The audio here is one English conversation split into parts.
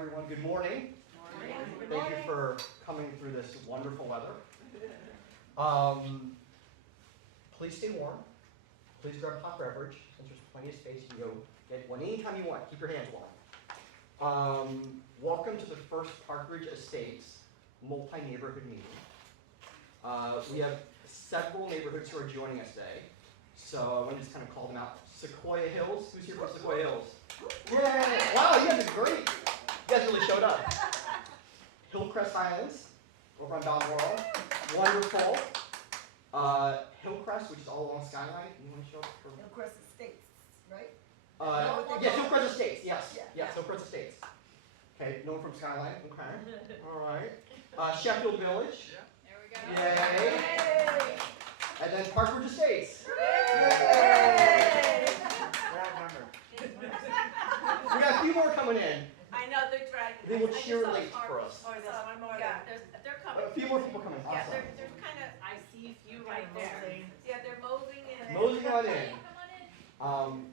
everyone. Good morning. Thank you for coming through this wonderful weather. Please stay warm. Please grab a hot beverage, since there's plenty of space. You can go get one anytime you want. Keep your hands warm. Welcome to the first Park Ridge Estates multi-neighborhood meeting. We have several neighborhoods who are joining us today. So I want to just kind of call them out. Sequoia Hills. Who's here from Sequoia Hills? Yay! Wow, you guys are great. You guys really showed up. Hillcrest Islands, over on Balmoral. Wonderful. Hillcrest, which is all along Skyline. Anyone show up for Hillcrest Estates, right? yes, Hillcrest Estates, yes. Yeah. Yes, Hillcrest Estates. Okay, no one from Skyline, okay. All right. Sheffield Village. There we go. Yay. And then Park Ridge Estates. Yay. We got a few more coming in. I know, they're dragging. They will I just cheer saw late Harvey. for us. Oh, there's one more. Yeah, they're coming. A few more people coming. Yeah, Awesome. they're kind of, I see a few right there. Yeah, they're moseying in. Moseying on in. Come on in.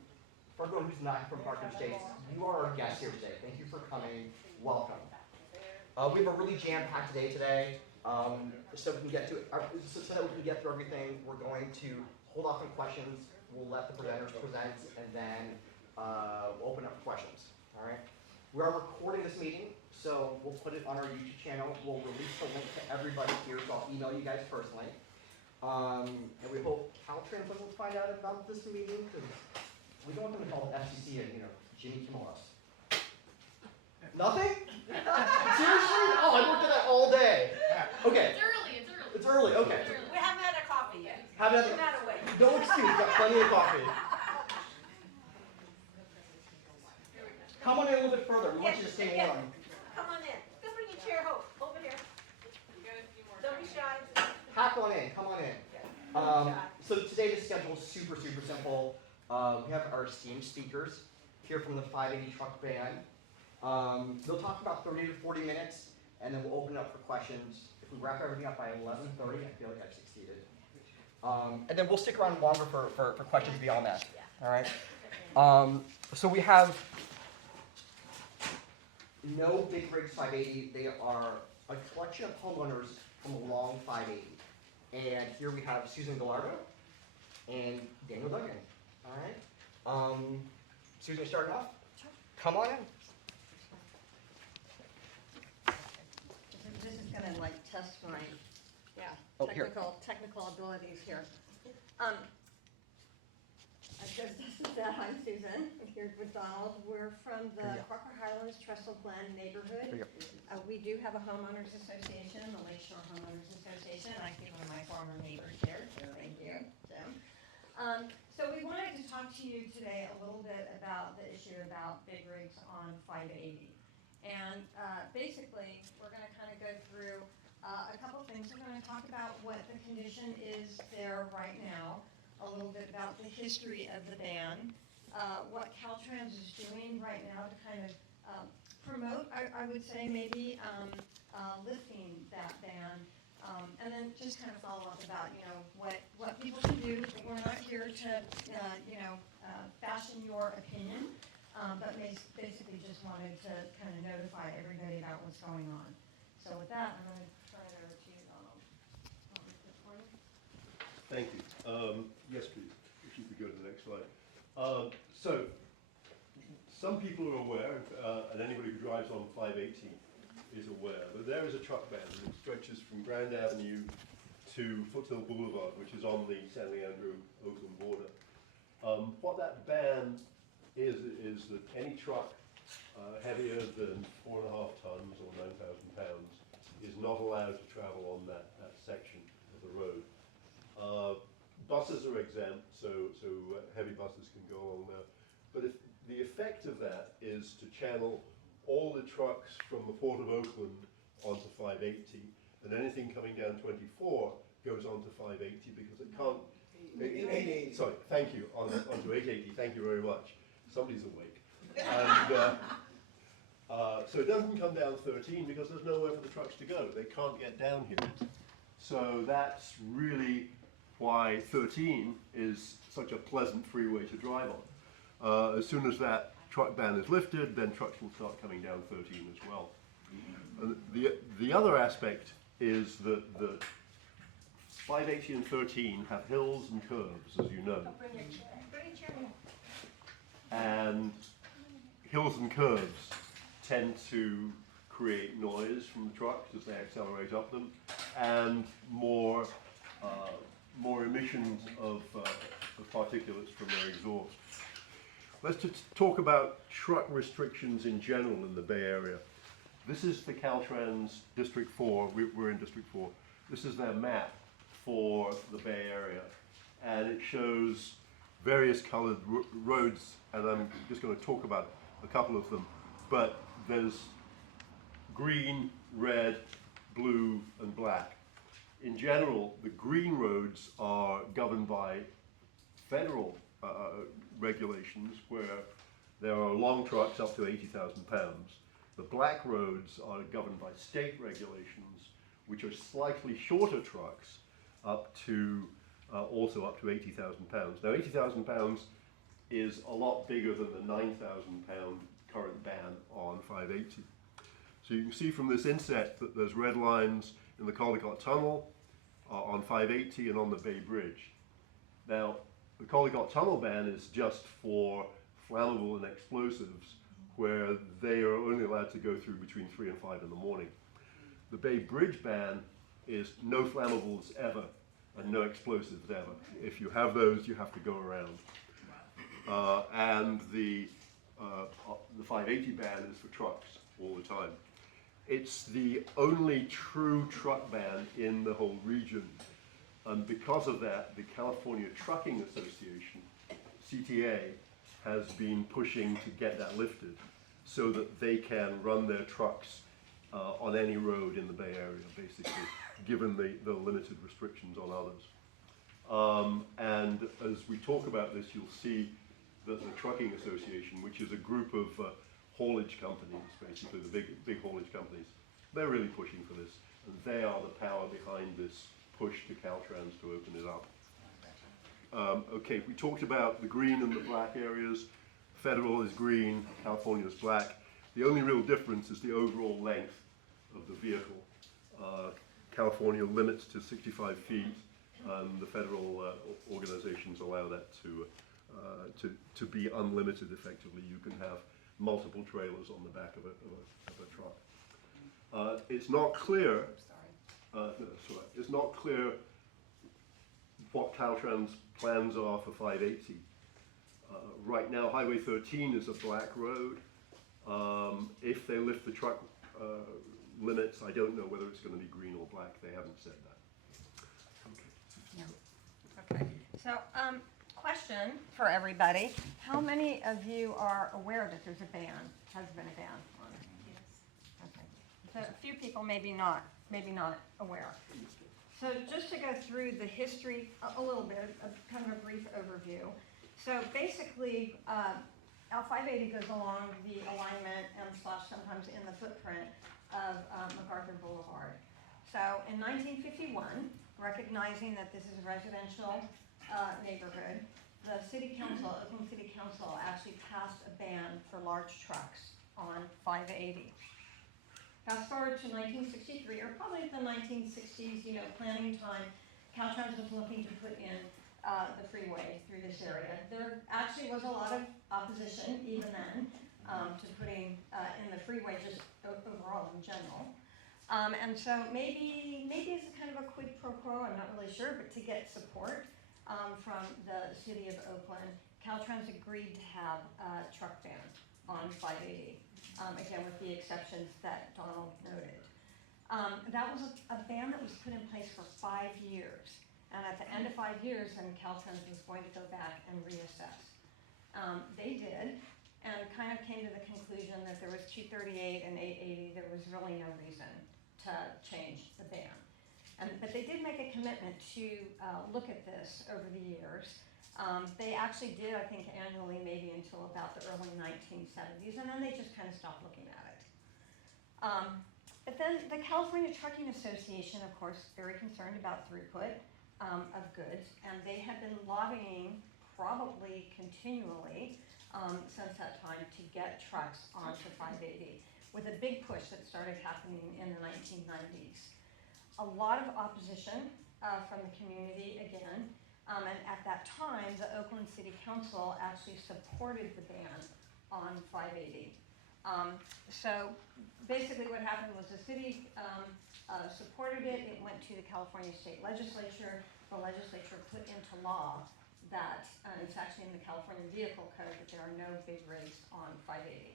For everyone who's not from Park Ridge Estates, you are our guests here today. Thank you for coming. Welcome. We have a really jam-packed day today. So we can get to it. So that we can get through everything, we're going to hold off on questions. We'll let the presenters present, and then we'll open up for questions. All right. We are recording this meeting, so we'll put it on our YouTube channel. We'll release the link to everybody here, so I'll email you guys personally. And we hope Caltrans doesn't find out about this meeting, because we don't want them to call the FCC and, Jimmy Kimmel us. Nothing? Seriously? Oh, I worked on that all day. Okay. It's early, okay. We haven't had a coffee yet. Haven't had We're not awake. No excuse, got plenty of coffee. Come on in a little bit further. We want you to stay warm. Come on in. Go bring your chair over here. Don't be shy. Pack on in. Come on in. So today the schedule is super simple. We have our esteemed speakers here from the 580 truck band. They'll talk about 30 to 40 minutes, and then we'll open it up for questions. If we wrap everything up by 11:30, I feel like I've succeeded. And then we'll stick around longer for questions beyond that. All right. So we have no big rigs 580. They are a collection of homeowners from a long 580. And here we have Susan Gallardo and Daniel Duggan. All right. Susan, starting off? Sure. Come on in. This is going to test my technical abilities here. Hi, Susan. I'm here with Donald. We're from the Crocker Highlands Trestle Glen neighborhood. We do have a homeowners association, the Lakeshore Homeowners Association. I think one of my former neighbors here, so thank you, Jim. So we wanted to talk to you today a little bit about the issue about big rigs on 580. And basically, we're going to kind of go through a couple things. We're going to talk about what the condition is there right now, a little bit about the history of the ban, what Caltrans is doing right now to kind of promote, I would say, maybe lifting that ban, and then just kind of follow up about, what people can do. We're not here to, fashion your opinion. But basically just wanted to kind of notify everybody about what's going on. So with that, I'm going to turn it over to you, Donald. Thank you. Yes, please, if you could go to the next slide. So, some people are aware, and anybody who drives on 580 is aware, but there is a truck ban that stretches from Grand Avenue to Foothill Boulevard, which is on the San Leandro-Oakland border. What that ban is that any truck heavier than 4.5 tons or 9,000 pounds is not allowed to travel on that section of the road. Buses are exempt, so heavy buses can go along there. But if the effect of that is to channel all the trucks from the Port of Oakland onto 580, and anything coming down 24 goes onto 580 because it can't. 880. Sorry, thank you. Onto 880. Thank you very much. Somebody's awake. And so it doesn't come down 13 because there's nowhere for the trucks to go. They can't get down here. So that's really why 13 is such a pleasant freeway to drive on. As soon as that truck ban is lifted, then trucks will start coming down 13 as well. And the other aspect is that the 580 and 13 have hills and curves, as you know. Bring your chair here. And hills and curves tend to create noise from the trucks as they accelerate up them, and more emissions of particulates from their exhaust. Let's just talk about truck restrictions in general in the Bay Area. This is the Caltrans District 4, we're in District 4. This is their map for the Bay Area, and it shows various colored roads, and I'm just going to talk about a couple of them, but there's green, red, blue, and black. In general, the green roads are governed by federal regulations where there are long trucks up to 80,000 pounds. The black roads are governed by state regulations, which are slightly shorter trucks up to also up to 80,000 pounds. Now 80,000 pounds is a lot bigger than the 9,000 pound current ban on 580. So you can see from this inset that there's red lines in the Caldecott Tunnel, on 580 and on the Bay Bridge. Now, the Caldecott Tunnel ban is just for flammable and explosives, where they are only allowed to go through between 3 and 5 in the morning. The Bay Bridge ban is no flammables ever and no explosives ever. If you have those, you have to go around. And the 580 ban is for trucks all the time. It's the only true truck ban in the whole region. And because of that, the California Trucking Association, CTA, has been pushing to get that lifted so that they can run their trucks on any road in the Bay Area, basically, given the limited restrictions on others. And as we talk about this, you'll see that the Trucking Association, which is a group of haulage companies, basically the big haulage companies, they're really pushing for this, and they are the power behind this push to Caltrans to open it up. Okay, we talked about the green and the black areas. Federal is green, California is black. The only real difference is the overall length of the vehicle. California limits to 65 feet, and the federal organizations allow that to be unlimited effectively. You can have multiple trailers on the back of a truck. It's not clear. No, that's all right. It's not clear what Caltrans' plans are for 580. Right now, Highway 13 is a black road. If they lift the truck limits, I don't know whether it's going to be green or black. They haven't said that. Okay. So, question for everybody. How many of you are aware that there's a ban, has been a ban on it? Yes. Okay. So a few people maybe not aware. So just to go through the history a little bit, kind of a brief overview. So basically, L580 goes along the alignment and / sometimes in the footprint of MacArthur Boulevard. So in 1951, recognizing that this is a residential neighborhood, the City Council, Oakland City Council, actually passed a ban for large trucks on 580. Fast forward to 1963, or probably the 1960s, planning time, Caltrans was looking to put in the freeway through this area. There actually was a lot of opposition, even then, to putting in the freeway just overall in general. And so maybe it's kind of a quid pro quo, I'm not really sure, but to get support from the city of Oakland, Caltrans agreed to have a truck ban on 580, again with the exceptions that Donald noted. That was a ban that was put in place for 5 years, and at the end of 5 years, then Caltrans was going to go back and reassess. They did, and kind of came to the conclusion that there was 238 and 880, there was really no reason to change the ban. But they did make a commitment to look at this over the years. They actually did, I think, annually, maybe until about the early 1970s, and then they just kind of stopped looking at it. But then the California Trucking Association, of course, very concerned about throughput of goods, and they had been lobbying probably continually since that time to get trucks onto 580, with a big push that started happening in the 1990s. A lot of opposition from the community again, and at that time, the Oakland City Council actually supported the ban on 580. So basically what happened was the city supported it. It went to the California State Legislature. The legislature put into law that, it's actually in the California Vehicle Code, that there are no big rigs on 580.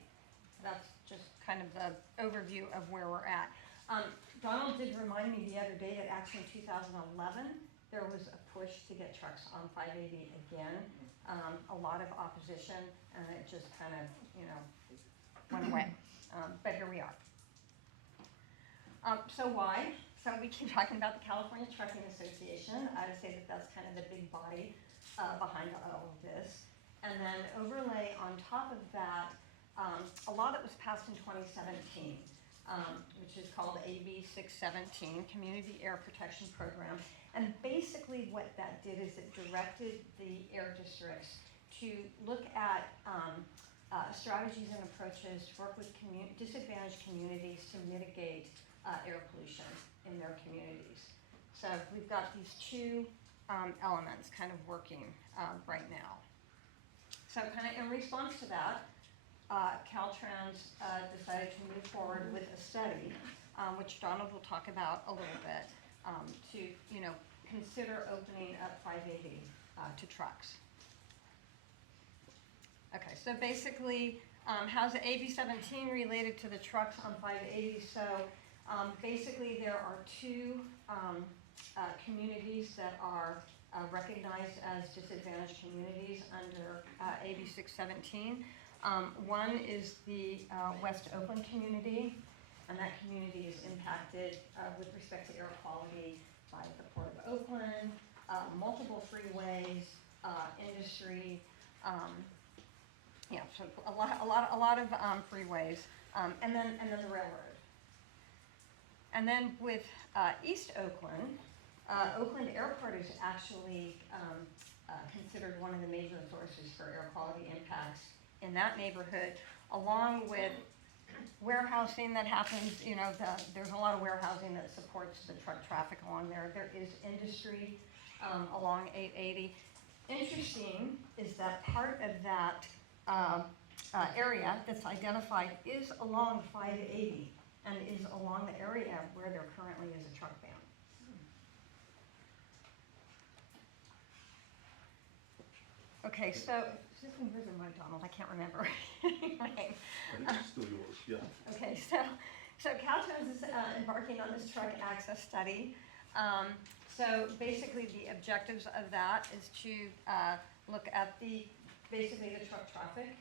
That's just kind of the overview of where we're at. Donald did remind me the other day that actually in 2011, there was a push to get trucks on 580 again. A lot of opposition, and it just kind of, went away. But here we are. So why? So we keep talking about the California Trucking Association. I would say that that's kind of the big body behind all of this. And then overlay on top of that, a law that was passed in 2017, which is called AB 617, Community Air Protection Program. And basically what that did is it directed the air districts to look at strategies and approaches to work with disadvantaged communities to mitigate air pollution in their communities. So we've got these two elements kind of working right now. So kind of in response to that, Caltrans decided to move forward with a study, which Donald will talk about a little bit, to consider opening up 580 to trucks. Okay, so basically, how's the AB 17 related to the trucks on 580? So basically, there are two communities that are recognized as disadvantaged communities under AB 617. One is the West Oakland community, and that community is impacted with respect to air quality by the Port of Oakland, multiple freeways, industry, so a lot of freeways, and then the railroad. And then with East Oakland, Oakland Airport is actually considered one of the major sources for air quality impacts in that neighborhood, along with warehousing that happens. There's a lot of warehousing that supports the truck traffic along there. There is industry along 880. Interesting is that part of that area that's identified is along 580 and is along the area where there currently is a truck ban. Okay, so where's my Donald? I can't remember. Anyway. I think it's still yours, yeah. Okay, so Caltrans is embarking on this truck access study. So basically the objectives of that is to look at basically the truck traffic,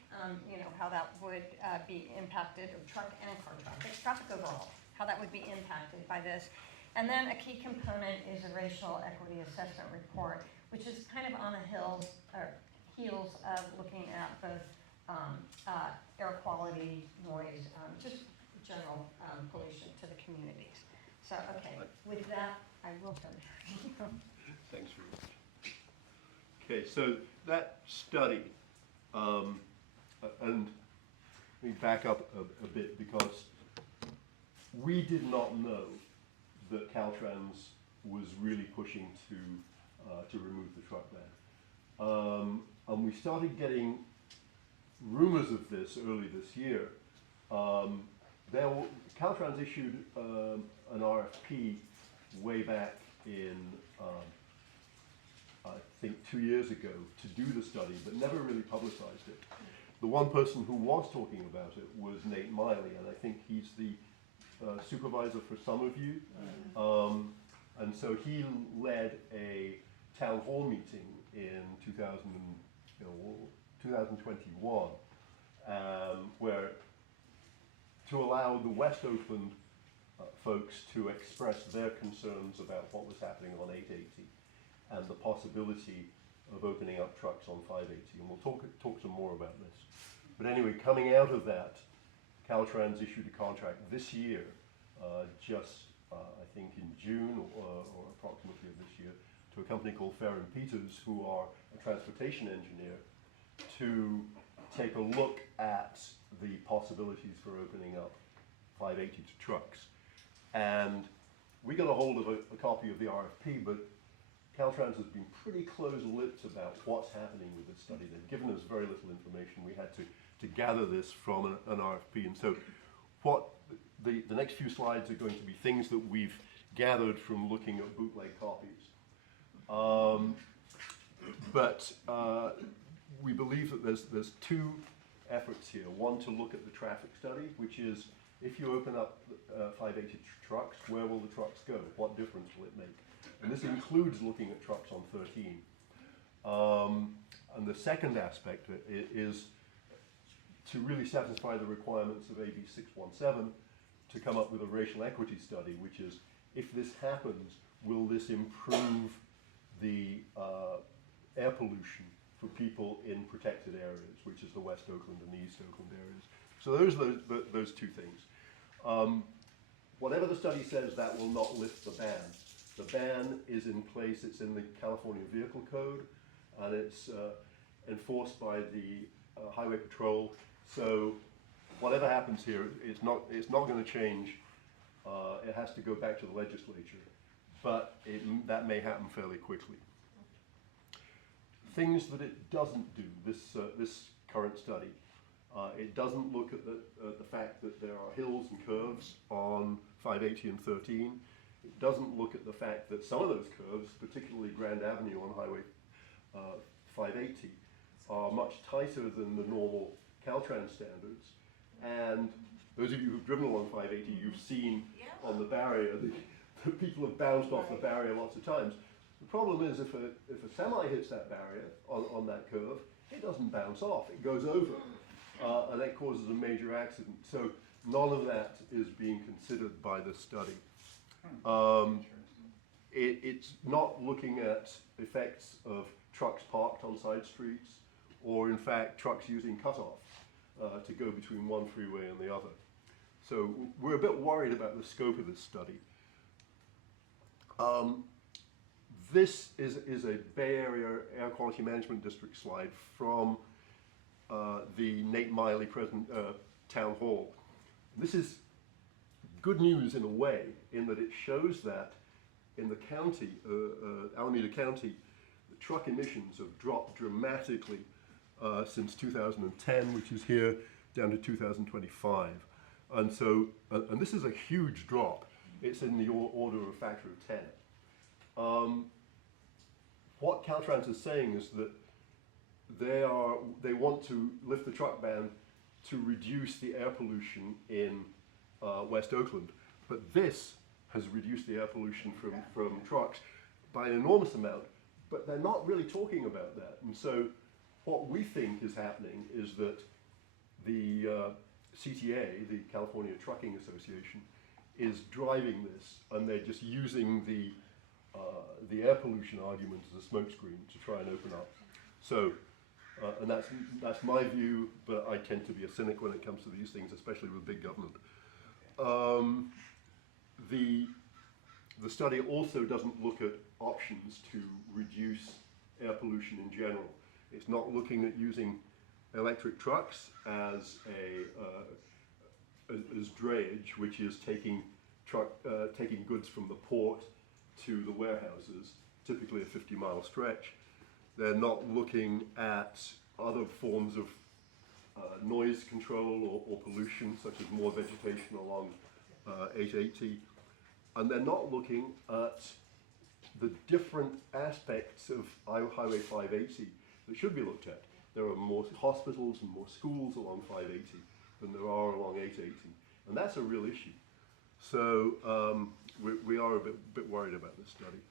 how that would be impacted, or truck and car traffic overall, how that would be impacted by this. And then a key component is a racial equity assessment report, which is kind of on the heels of looking at both air quality, noise, just general pollution to the communities. So, okay, with that, I will turn it over. Thanks very much. Okay, so that study, and let me back up a bit, because we did not know that Caltrans was really pushing to remove the truck ban. And we started getting rumors of this early this year. Caltrans issued an RFP way back in, I think 2 years ago, to do the study, but never really publicized it. The one person who was talking about it was Nate Miley, and I think he's the supervisor for some of you. And so he led a town hall meeting in 2021, where to allow the West Oakland folks to express their concerns about what was happening on 880 and the possibility of opening up trucks on 580. And we'll talk some more about this. But anyway, coming out of that, Caltrans issued a contract this year, I think in June or approximately of this year, to a company called Fair & Peters, who are a transportation engineer, to take a look at the possibilities for opening up 580 to trucks. And we got a hold of a copy of the RFP, but Caltrans has been pretty close-lipped about what's happening with this study. They've given us very little information. We had to gather this from an RFP. And so what the next few slides are going to be things that we've gathered from looking at bootleg copies. But we believe that there's two efforts here. One, to look at the traffic study, which is if you open up 580 trucks, where will the trucks go? What difference will it make? And this includes looking at trucks on 13. And the second aspect is to really satisfy the requirements of AB 617 to come up with a racial equity study, which is, if this happens, will this improve the air pollution for people in protected areas, which is the West Oakland and the East Oakland areas. So those two things. Whatever the study says, that will not lift the ban. The ban is in place. It's in the California Vehicle Code, and it's enforced by the Highway Patrol. So whatever happens here, it's not going to change. It has to go back to the legislature, but that may happen fairly quickly. Things that it doesn't do, this current study. It doesn't look at the fact that there are hills and curves on 580 and 13. It doesn't look at the fact that some of those curves, particularly Grand Avenue on Highway 580, are much tighter than the normal Caltrans standards. And those of you who've driven along 580, you've seen on the barrier, the people have bounced off the barrier lots of times. The problem is if a semi hits that barrier on that curve, it doesn't bounce off, it goes over. And that causes a major accident. So none of that is being considered by this study. It's not looking at effects of trucks parked on side streets, or in fact trucks using cutoff to go between one freeway and the other. So we're a bit worried about the scope of this study. This is a Bay Area Air Quality Management District slide from the Nate Miley town hall. This is good news in a way, in that it shows that in the county, Alameda County, the truck emissions have dropped dramatically since 2010, which is here, down to 2025. And so, and this is a huge drop. It's in the order of a factor of 10. What Caltrans is saying is that they want to lift the truck ban to reduce the air pollution in West Oakland. But this has reduced the air pollution from trucks by an enormous amount, but they're not really talking about that. And so what we think is happening is that the CTA, the California Trucking Association, is driving this, and they're just using the air pollution argument as a smokescreen to try and open up. So, and that's my view, but I tend to be a cynic when it comes to these things, especially with big government. The study also doesn't look at options to reduce air pollution in general. It's not looking at using electric trucks as as drayage, which is taking goods from the port to the warehouses, typically a 50-mile stretch. They're not looking at other forms of noise control or pollution, such as more vegetation along 880. And they're not looking at the different aspects of Highway 580 that should be looked at. There are more hospitals and more schools along 580 than there are along 880. And that's a real issue. So we are a bit worried about this study.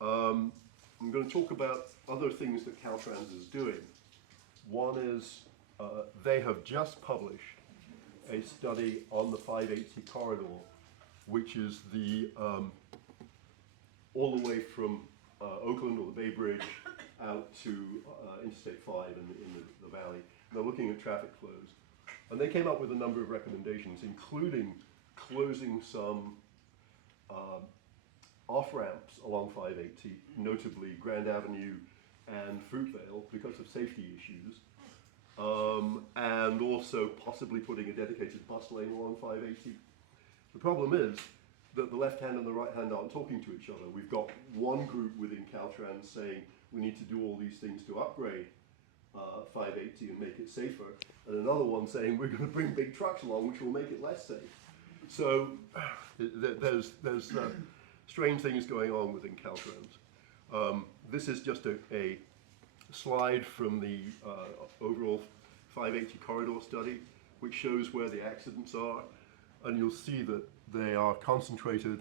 I'm going to talk about other things that Caltrans is doing. One is they have just published a study on the 580 corridor, which is the all the way from Oakland or the Bay Bridge out to Interstate 5 in the valley. They're looking at traffic flows. And they came up with a number of recommendations, including closing some off-ramps along 580, notably Grand Avenue and Fruitvale, because of safety issues. and also possibly putting a dedicated bus lane along 580. The problem is that the left hand and the right hand aren't talking to each other. We've got one group within Caltrans saying we need to do all these things to upgrade 580 and make it safer, and another one saying we're going to bring big trucks along which will make it less safe. So there's strange things going on within Caltrans. This is just a slide from the overall 580 corridor study, which shows where the accidents are, and you'll see that they are concentrated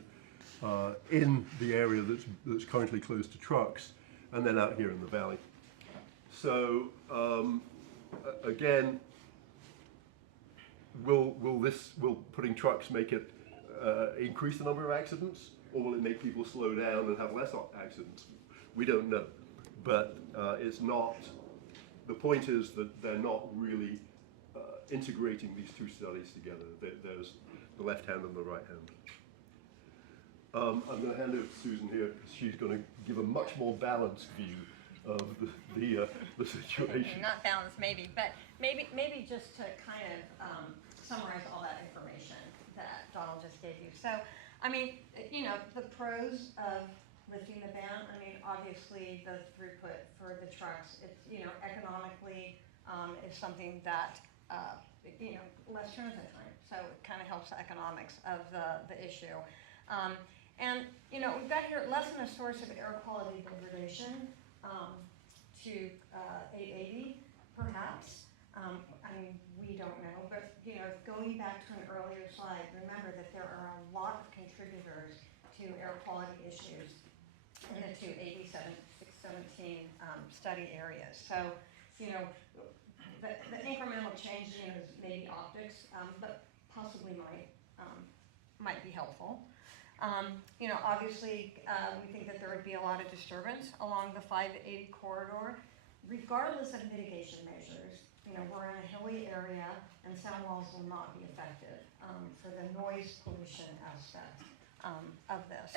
in the area that's currently closed to trucks, and then out here in the valley. So again, will putting trucks make it increase the number of accidents, or will it make people slow down and have less accidents? We don't know, but it's not. The point is that they're not really integrating these two studies together. There's the left hand and the right hand. I'm going to hand over to Susan here because she's going to give a much more balanced view of the situation. Not balanced, maybe, but maybe just to kind of summarize all that information that Donald just gave you. So, I mean, you know, the pros of lifting the ban, I mean, obviously the throughput for the trucks, it's, you know, economically is something that, you know, less transit time. So it kind of helps the economics of the issue. And, you know, we've got here less than a source of air quality degradation to 880, perhaps. I mean, we don't know, but, you know, going back to an earlier slide, remember that there are a lot of contributors to air quality issues in the 280, 617 study areas. So, you know, the incremental change, you know, is maybe optics, but possibly might be helpful. You know, obviously, we think that there would be a lot of disturbance along the 580 corridor, regardless of mitigation measures. You know, we're in a hilly area, and sound walls will not be effective for the noise pollution aspect of this.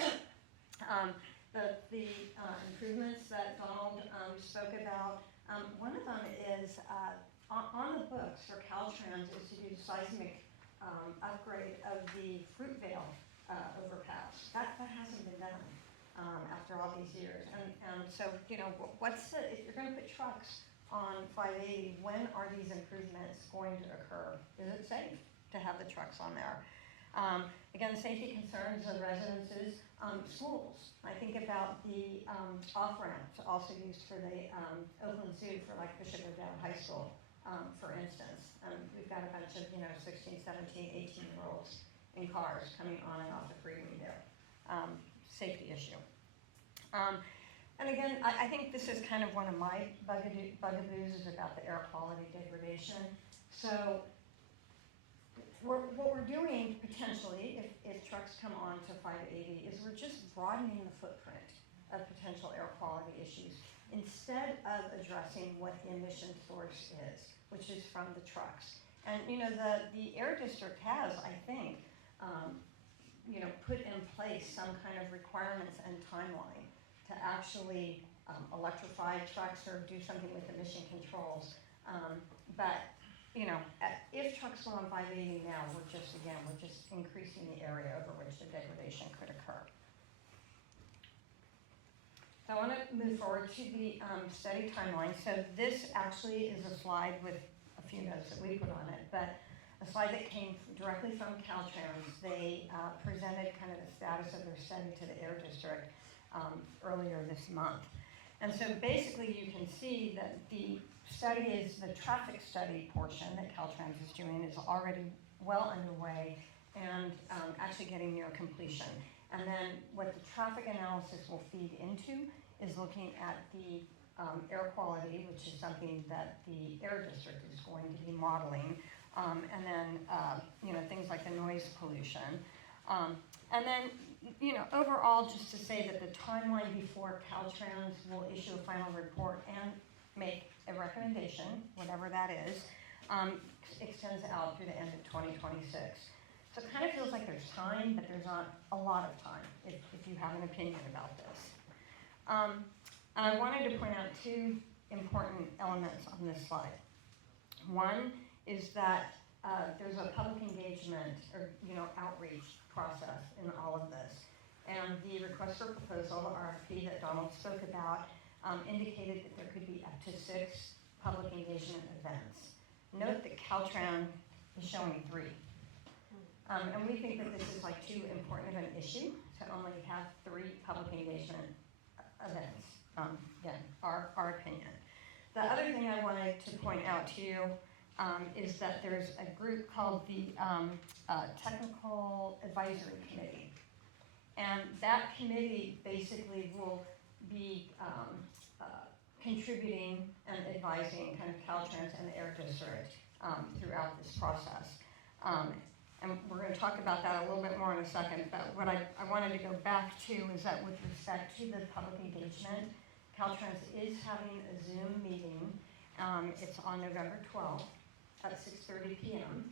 The improvements that Donald spoke about, one of them is on the books for Caltrans is to do seismic upgrade of the Fruitvale overpass. That hasn't been done after all these years. And so, you know, if you're going to put trucks on 580, when are these improvements going to occur? Is it safe to have the trucks on there? Again, safety concerns of residences, schools. I think about the off-ramp, also used for the Oakland Zoo for like Bishop O'Dowd High School, for instance. We've got a bunch of, you know, 16, 17, 18-year-olds in cars coming on and off the freeway there. Safety issue. And again, I think this is kind of one of my bugaboos is about the air quality degradation. So what we're doing potentially, if trucks come on to 580, is we're just broadening the footprint of potential air quality issues instead of addressing what the emission source is, which is from the trucks. And you know, the Air District has, I think, you know, put in place some kind of requirements and timeline to actually electrify trucks or do something with emission controls. But you know, if trucks go on 580 now, we're just increasing the area over which the degradation could occur. So I want to move forward to the study timeline. So this actually is a slide with a few notes that we put on it, but a slide that came directly from Caltrans. They presented kind of the status of their study to the Air District earlier this month. And so basically you can see that the traffic study portion that Caltrans is doing is already well underway and actually getting near completion. And then what the traffic analysis will feed into is looking at the air quality, which is something that the Air District is going to be modeling. And then, you know, things like the noise pollution. And then, you know, overall, just to say that the timeline before Caltrans will issue a final report and make a recommendation, whatever that is, extends out through the end of 2026. So it kind of feels like there's time, but there's not a lot of time if you have an opinion about this. And I wanted to point out two important elements on this slide. One is that there's a public engagement or outreach process in all of this. And the request for proposal, RFP, that Donald spoke about indicated that there could be up to 6 public engagement events. Note that Caltrans is showing 3. And we think that this is like too important of an issue to only have 3 public engagement events. Again, our opinion. The other thing I wanted to point out to you is that there's a group called the Technical Advisory Committee. And that committee basically will be contributing and advising kind of Caltrans and the Air District throughout this process. And we're going to talk about that a little bit more in a second, but what I wanted to go back to is that with respect to the public engagement, Caltrans is having a Zoom meeting. It's on November 12th at 6:30 p.m.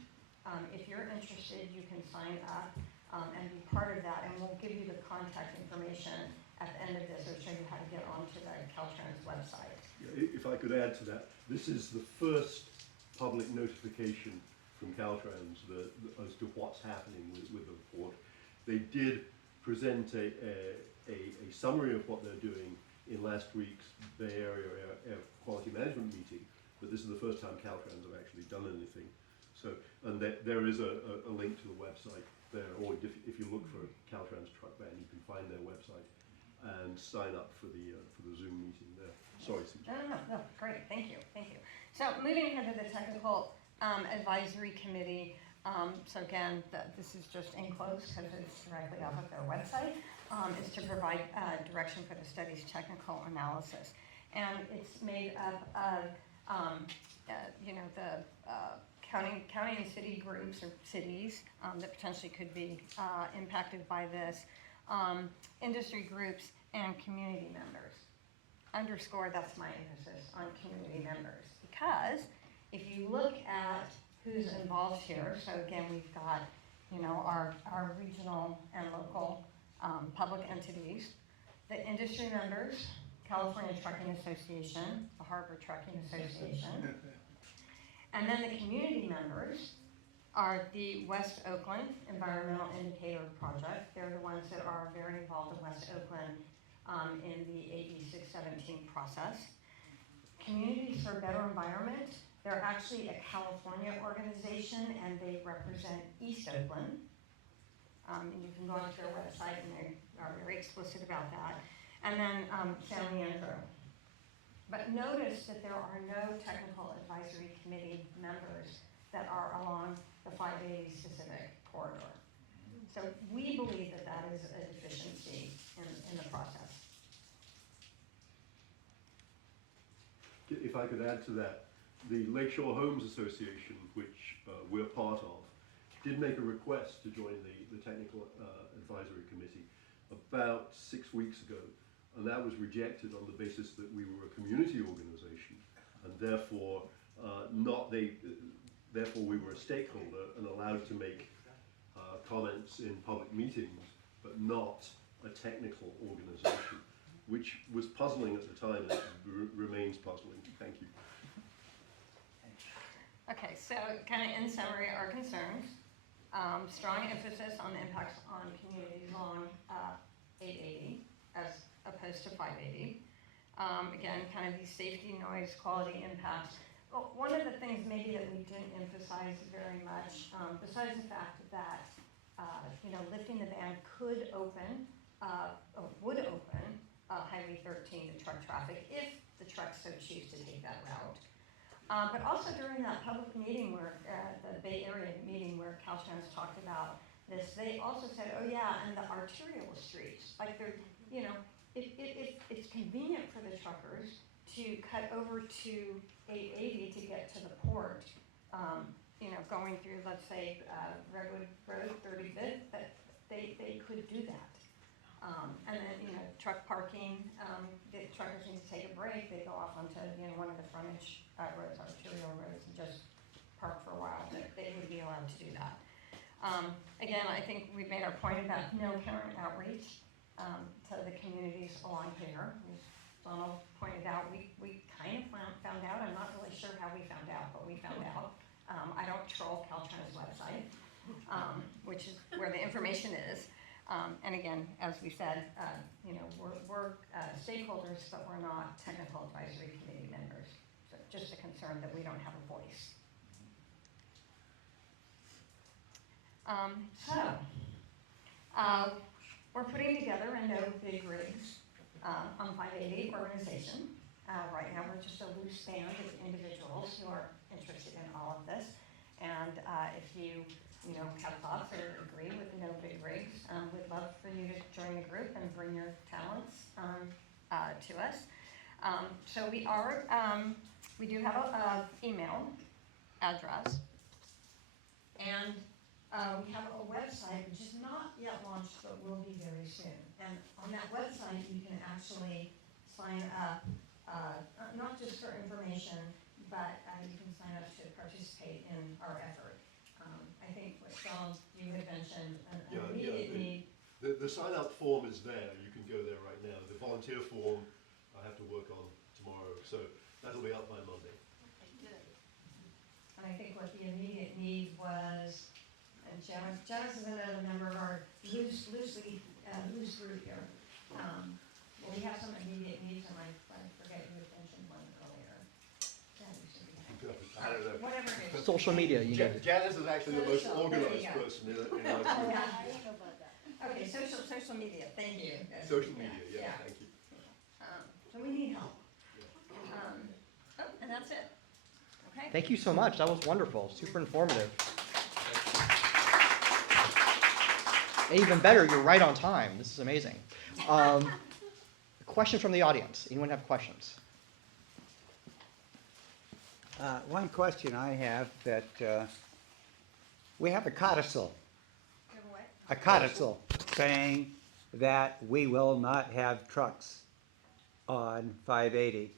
If you're interested, you can sign up and be part of that, and we'll give you the contact information at the end of this, or show you how to get onto the Caltrans website. Yeah, if I could add to that, this is the first public notification from Caltrans as to what's happening with the report. They did present a summary of what they're doing in last week's Bay Area Air Quality Management meeting, but this is the first time Caltrans have actually done anything. So, and there is a link to the website there, or if you look for Caltrans truck ban, you can find their website and sign up for the Zoom meeting there. Sorry, Susan. No, great, thank you. So moving ahead to the Technical Advisory Committee. So again, this is just enclosed because it's directly off of their website, is to provide direction for the study's technical analysis. And it's made up of, the county and city groups or cities that potentially could be impacted by this, industry groups, and community members. Underscore, that's my emphasis on community members, because if you look at who's involved here, so again, we've got, our regional and local public entities, the industry members, California Trucking Association, the Harbor Trucking Association, and then the community members are the West Oakland Environmental Indicator Project. They're the ones that are very involved in West Oakland in the AB 617 process. Communities for a Better Environment, they're actually a California organization, and they represent East Oakland. And you can go onto their website, and they are very explicit about that. And then San Leandro. But notice that there are no Technical Advisory Committee members that are along the 580 specific corridor. So we believe that that is a deficiency in the process. If I could add to that, the Lakeshore Homes Association, which we're part of, did make a request to join the Technical Advisory Committee about 6 weeks ago, and that was rejected on the basis that we were a community organization, and therefore therefore we were a stakeholder and allowed to make comments in public meetings, but not a technical organization, which was puzzling at the time and remains puzzling. Thank you. Okay, so kind of in summary, our concerns, strong emphasis on the impacts on communities along 880 as opposed to 580. Again, kind of these safety, noise, quality impacts. Well, one of the things maybe that we didn't emphasize very much, besides the fact that lifting the ban could open, or would open Highway 13 to truck traffic if the trucks so choose to take that route. But also during that public meeting where, the Bay Area meeting where Caltrans talked about this, they also said, oh yeah, and the arterial streets, like they're, it's convenient for the truckers to cut over to 880 to get to the port, going through, let's say, Redwood Road, 35th, that they could do that. And then, truck parking, the truckers need to take a break, they go off onto, one of the frontage roads, arterial roads, and just park for a while, but they would be allowed to do that. Again, I think we've made our point about no parent outreach to the communities along here. We've Donald pointed out, we kind of found out, I'm not really sure how we found out, but we found out. I don't troll Caltrans website, which is where the information is. And again, as we said, you know, we're stakeholders, but we're not technical advisory committee members. So just a concern that we don't have a voice. We're putting together a no big rigs on 580 organization. Right now, we're just a loose band of individuals who are interested in all of this. And if you have thoughts or agree with the no big rigs, we'd love for you to join the group and bring your talents to us. So we do have a email address, and we have a website which is not yet launched, but will be very soon. And on that website, you can actually sign up, not just for information, but you can sign up to participate in our effort. I think what Sean, you had mentioned, an immediate need. The sign-up form is there. You can go there right now. The volunteer form I have to work on tomorrow, so that'll be up by Monday. And I think what the immediate need was, and Janice is another member of our loose group here. Well, we have some immediate needs, and I forget who had mentioned one earlier. I don't know. Whatever it is. Social media, you know. Janice is actually the most Social, there you organized go. person in our group. Okay, social media, thank you. Social media, yeah, thank you. So we need help. And that's it. Okay? Thank you so much. That was wonderful. Super informative. And even better, you're right on time. This is amazing. Questions from the audience. Anyone have questions? One question I have that we have a codicil. A codicil saying that we will not have trucks on 580.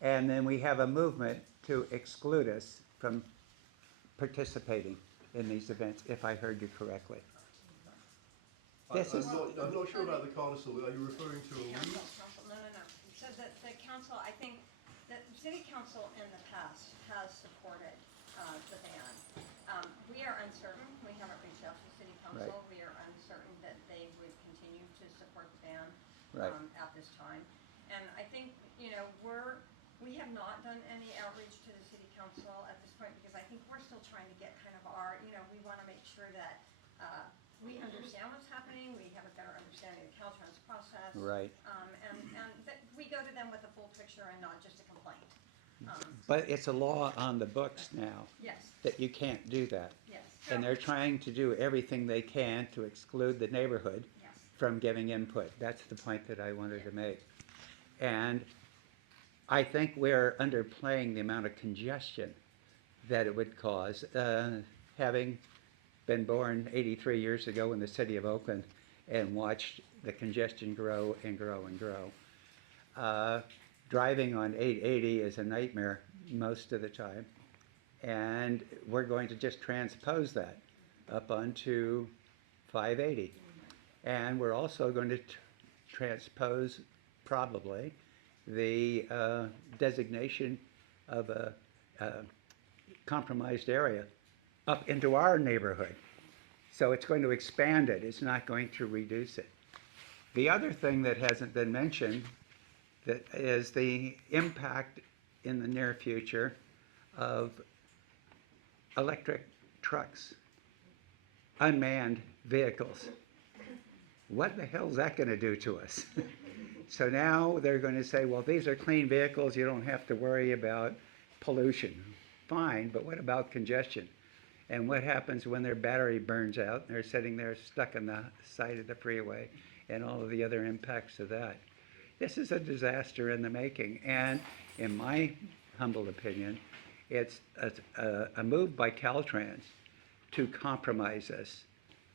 And then we have a movement to exclude us from participating in these events, if I heard you correctly. I'm not sure about the codicil. Are you referring to a lease? No. So the council, I think, the city council in the past has supported the ban. We are uncertain. We haven't reached out to the city council. Right. We are uncertain that they would continue to support the ban Right. at this time. And I think, we have not done any outreach to the city council at this point because I think we're still trying to get kind of we want to make sure that we understand what's happening, we have a better understanding of the Caltrans process. Right. And that we go to them with a full picture and not just a complaint. But it's a law on the books now Yes, that you can't do that. yes. And they're trying to do everything they can to exclude the neighborhood Yes. from giving input. That's the point that I wanted to make. And I think we're underplaying the amount of congestion that it would cause. Having been born 83 years ago in the city of Oakland and watched the congestion grow and grow and grow. Driving on 880 is a nightmare most of the time. And we're going to just transpose that up onto 580. And we're also going to transpose probably the designation of a compromised area up into our neighborhood. So it's going to expand it. It's not going to reduce it. The other thing that hasn't been mentioned that is the impact in the near future of electric trucks, unmanned vehicles. What the hell is that going to do to us? So now they're going to say, well, these are clean vehicles, you don't have to worry about pollution. Fine, but what about congestion? And what happens when their battery burns out and they're sitting there stuck on the side of the freeway and all of the other impacts of that? This is a disaster in the making, and in my humble opinion, it's a move by Caltrans to compromise us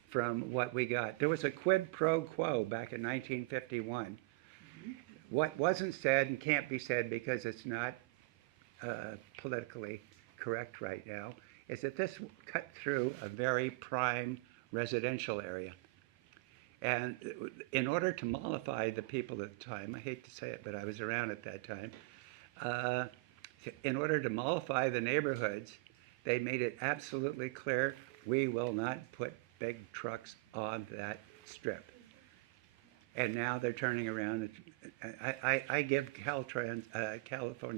from what we got. There was a quid pro quo back in 1951. What wasn't said and can't be said because it's not politically correct right now is that this cut through a very prime residential area. And in order to mollify the people at the time, I hate to say it, but I was around at that time, in order to mollify the neighborhoods, they made it absolutely clear, we will not put big trucks on that strip. And now they're turning around. I give California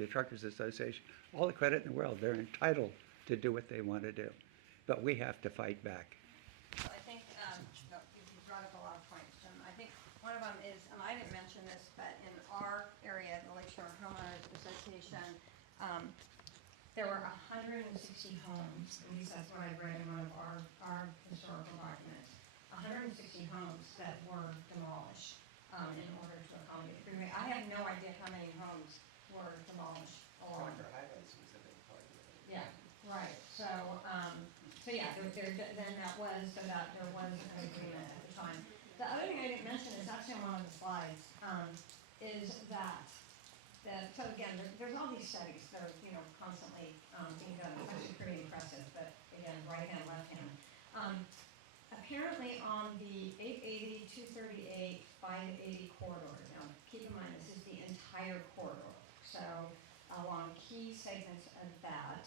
Truckers Association all the credit in the world. They're entitled to do what they want to do. But we have to fight back. So I think, no, you brought up a lot of points, Jim. I think one of them is, and I didn't mention this, but in our area, the Lakeshore Homeowners Association, there were 160 homes, at least that's what I read in one of our historical documents, 160 homes that were demolished in order to accommodate the freeway. I have no idea how many homes were demolished along. Yeah, right. So yeah, then that was, so that there was an agreement at the time. The other thing I didn't mention is actually on one of the slides, is that, so again, there's all these studies that are, constantly being done, it's actually pretty impressive, but again, right hand, left hand. Apparently on the 880, 238, 580 corridor, now keep in mind this is the entire corridor, so along key segments of that,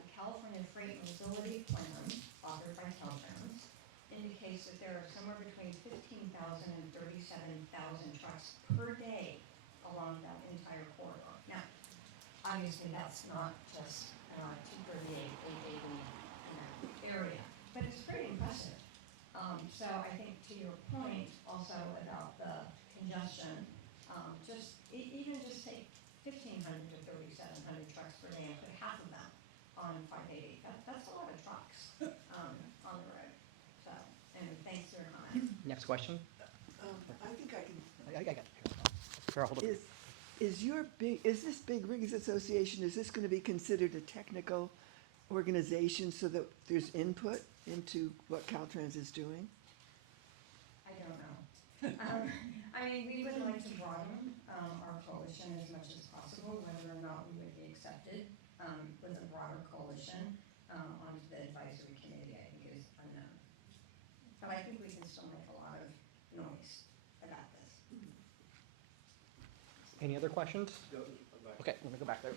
the California Freight Mobility Plan, authored by Caltrans, indicates that there are somewhere between 15,000 and 37,000 trucks per day along that entire corridor. Now, obviously that's not just 238, 880 in that area, but it's pretty impressive. So I think to your point also about the congestion, even just take 1,500 to 3,700 trucks per day and put half of them on 580. That's a lot of trucks on the road. So, and thanks for your comment. Next question. I think I can. I got it. Carol, hold on. Is this Big Rigs Association, is this gonna be considered a technical organization so that there's input into what Caltrans is doing? I don't know. I mean, we would like to broaden our coalition as much as possible. Whether or not we would be accepted with a broader coalition onto the advisory committee, I think is unknown. But I think we can still make a lot of noise about this. Any other questions? Okay, let me go back there.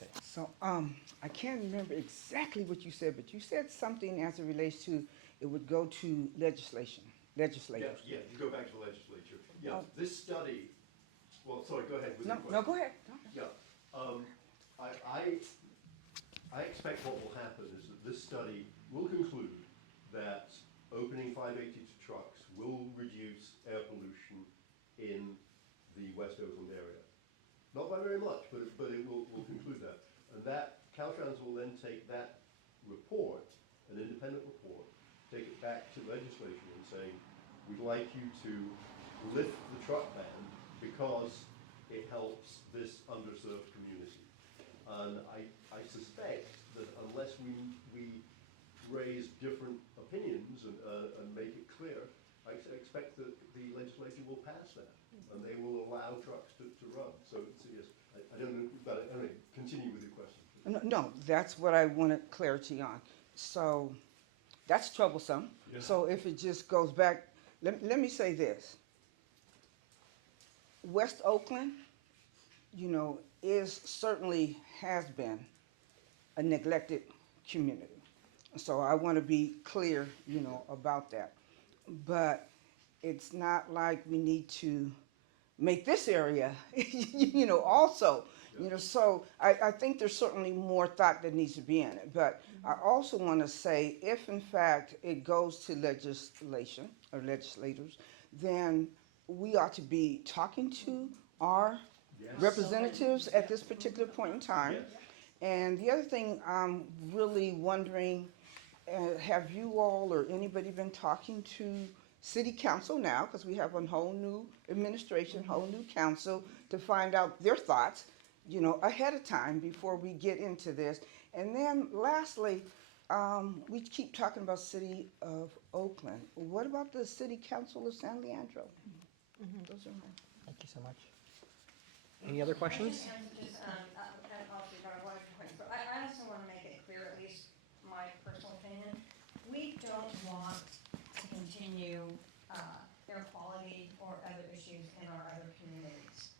Okay. So, I can't remember exactly what you said, but you said something as it relates to, it would go to legislation, legislators. Yeah, you go back to the legislature. Yeah, Oh. this study, well, sorry, go ahead with your No, question. no, go ahead. Yeah, I expect what will happen is that this study will conclude that opening 580 to trucks will reduce air pollution in the West Oakland area. Not by very much, but it will conclude that. And that, Caltrans will then take that report, an independent report, take it back to legislation and say, we'd like you to lift the truck ban because it helps this underserved community. And I suspect that unless we raise different opinions and make it clear, I expect that the legislature will pass that and they will allow trucks to run. So yes, I don't know, but anyway, continue with your question. No, that's what I wanted clarity on. So, that's troublesome. Yeah. So if it just goes back, let me say this. West Oakland, certainly has been a neglected community. So I want to be clear, about that. But it's not like we need to make this area, also. So I think there's certainly more thought that needs to be in it. But I also want to say, if in fact it goes to legislation or legislators, then we ought to be talking to our representatives at this particular point in time. Yes. And the other thing I'm really wondering, have you all or anybody been talking to city council now, because we have a whole new administration, whole new council, to find out their thoughts, ahead of time before we get into this. And then lastly, we keep talking about city of Oakland. What about the city council of San Leandro? Those are mine. Thank you so much. Any other questions? I also also want to make it clear, at least my personal opinion, don't want to continue air quality or other issues in our other communities.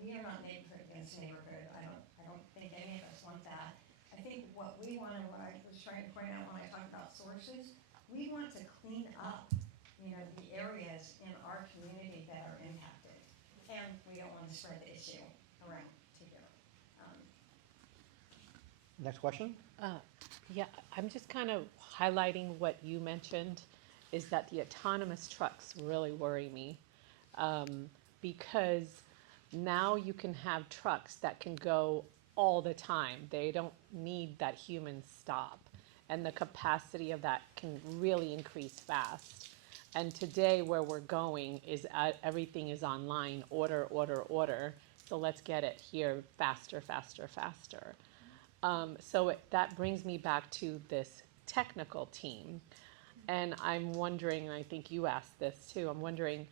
We are not neighborhood against neighborhood. I don't think any of us want that. I think what we want, and what I was trying to point out when I talked about sources, we want to clean up, the areas in our community that are impacted. And we don't want to spread the issue around to here. Next question? Yeah, I'm just kind of highlighting what you mentioned, is that the autonomous trucks really worry me. Because now you can have trucks that can go all the time. They don't need that human stop. And the capacity of that can really increase fast. And today where we're going is everything is online, order, order, order. So let's get it here faster, faster, faster. That brings me back to this technical team. And I'm wondering, and I think you asked this too, I'm wondering,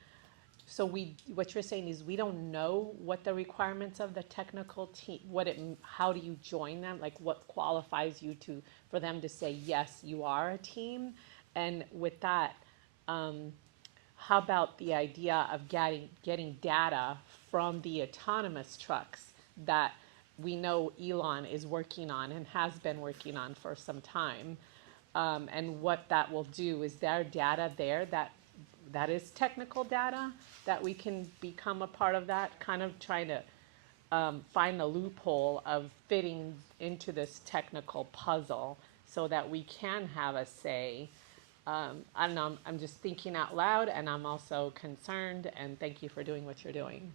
what you're saying is we don't know what the requirements of the technical team, how do you join them? Like what qualifies you for them to say, yes, you are a team? And with that, how about the idea of getting data from the autonomous trucks that we know Elon is working on and has been working on for some time? And what that will do is there data there that is technical data that we can become a part of that, kind of trying to find the loophole of fitting into this technical puzzle so that we can have a say. I don't know, I'm just thinking out loud, and I'm also concerned, and thank you for doing what you're doing.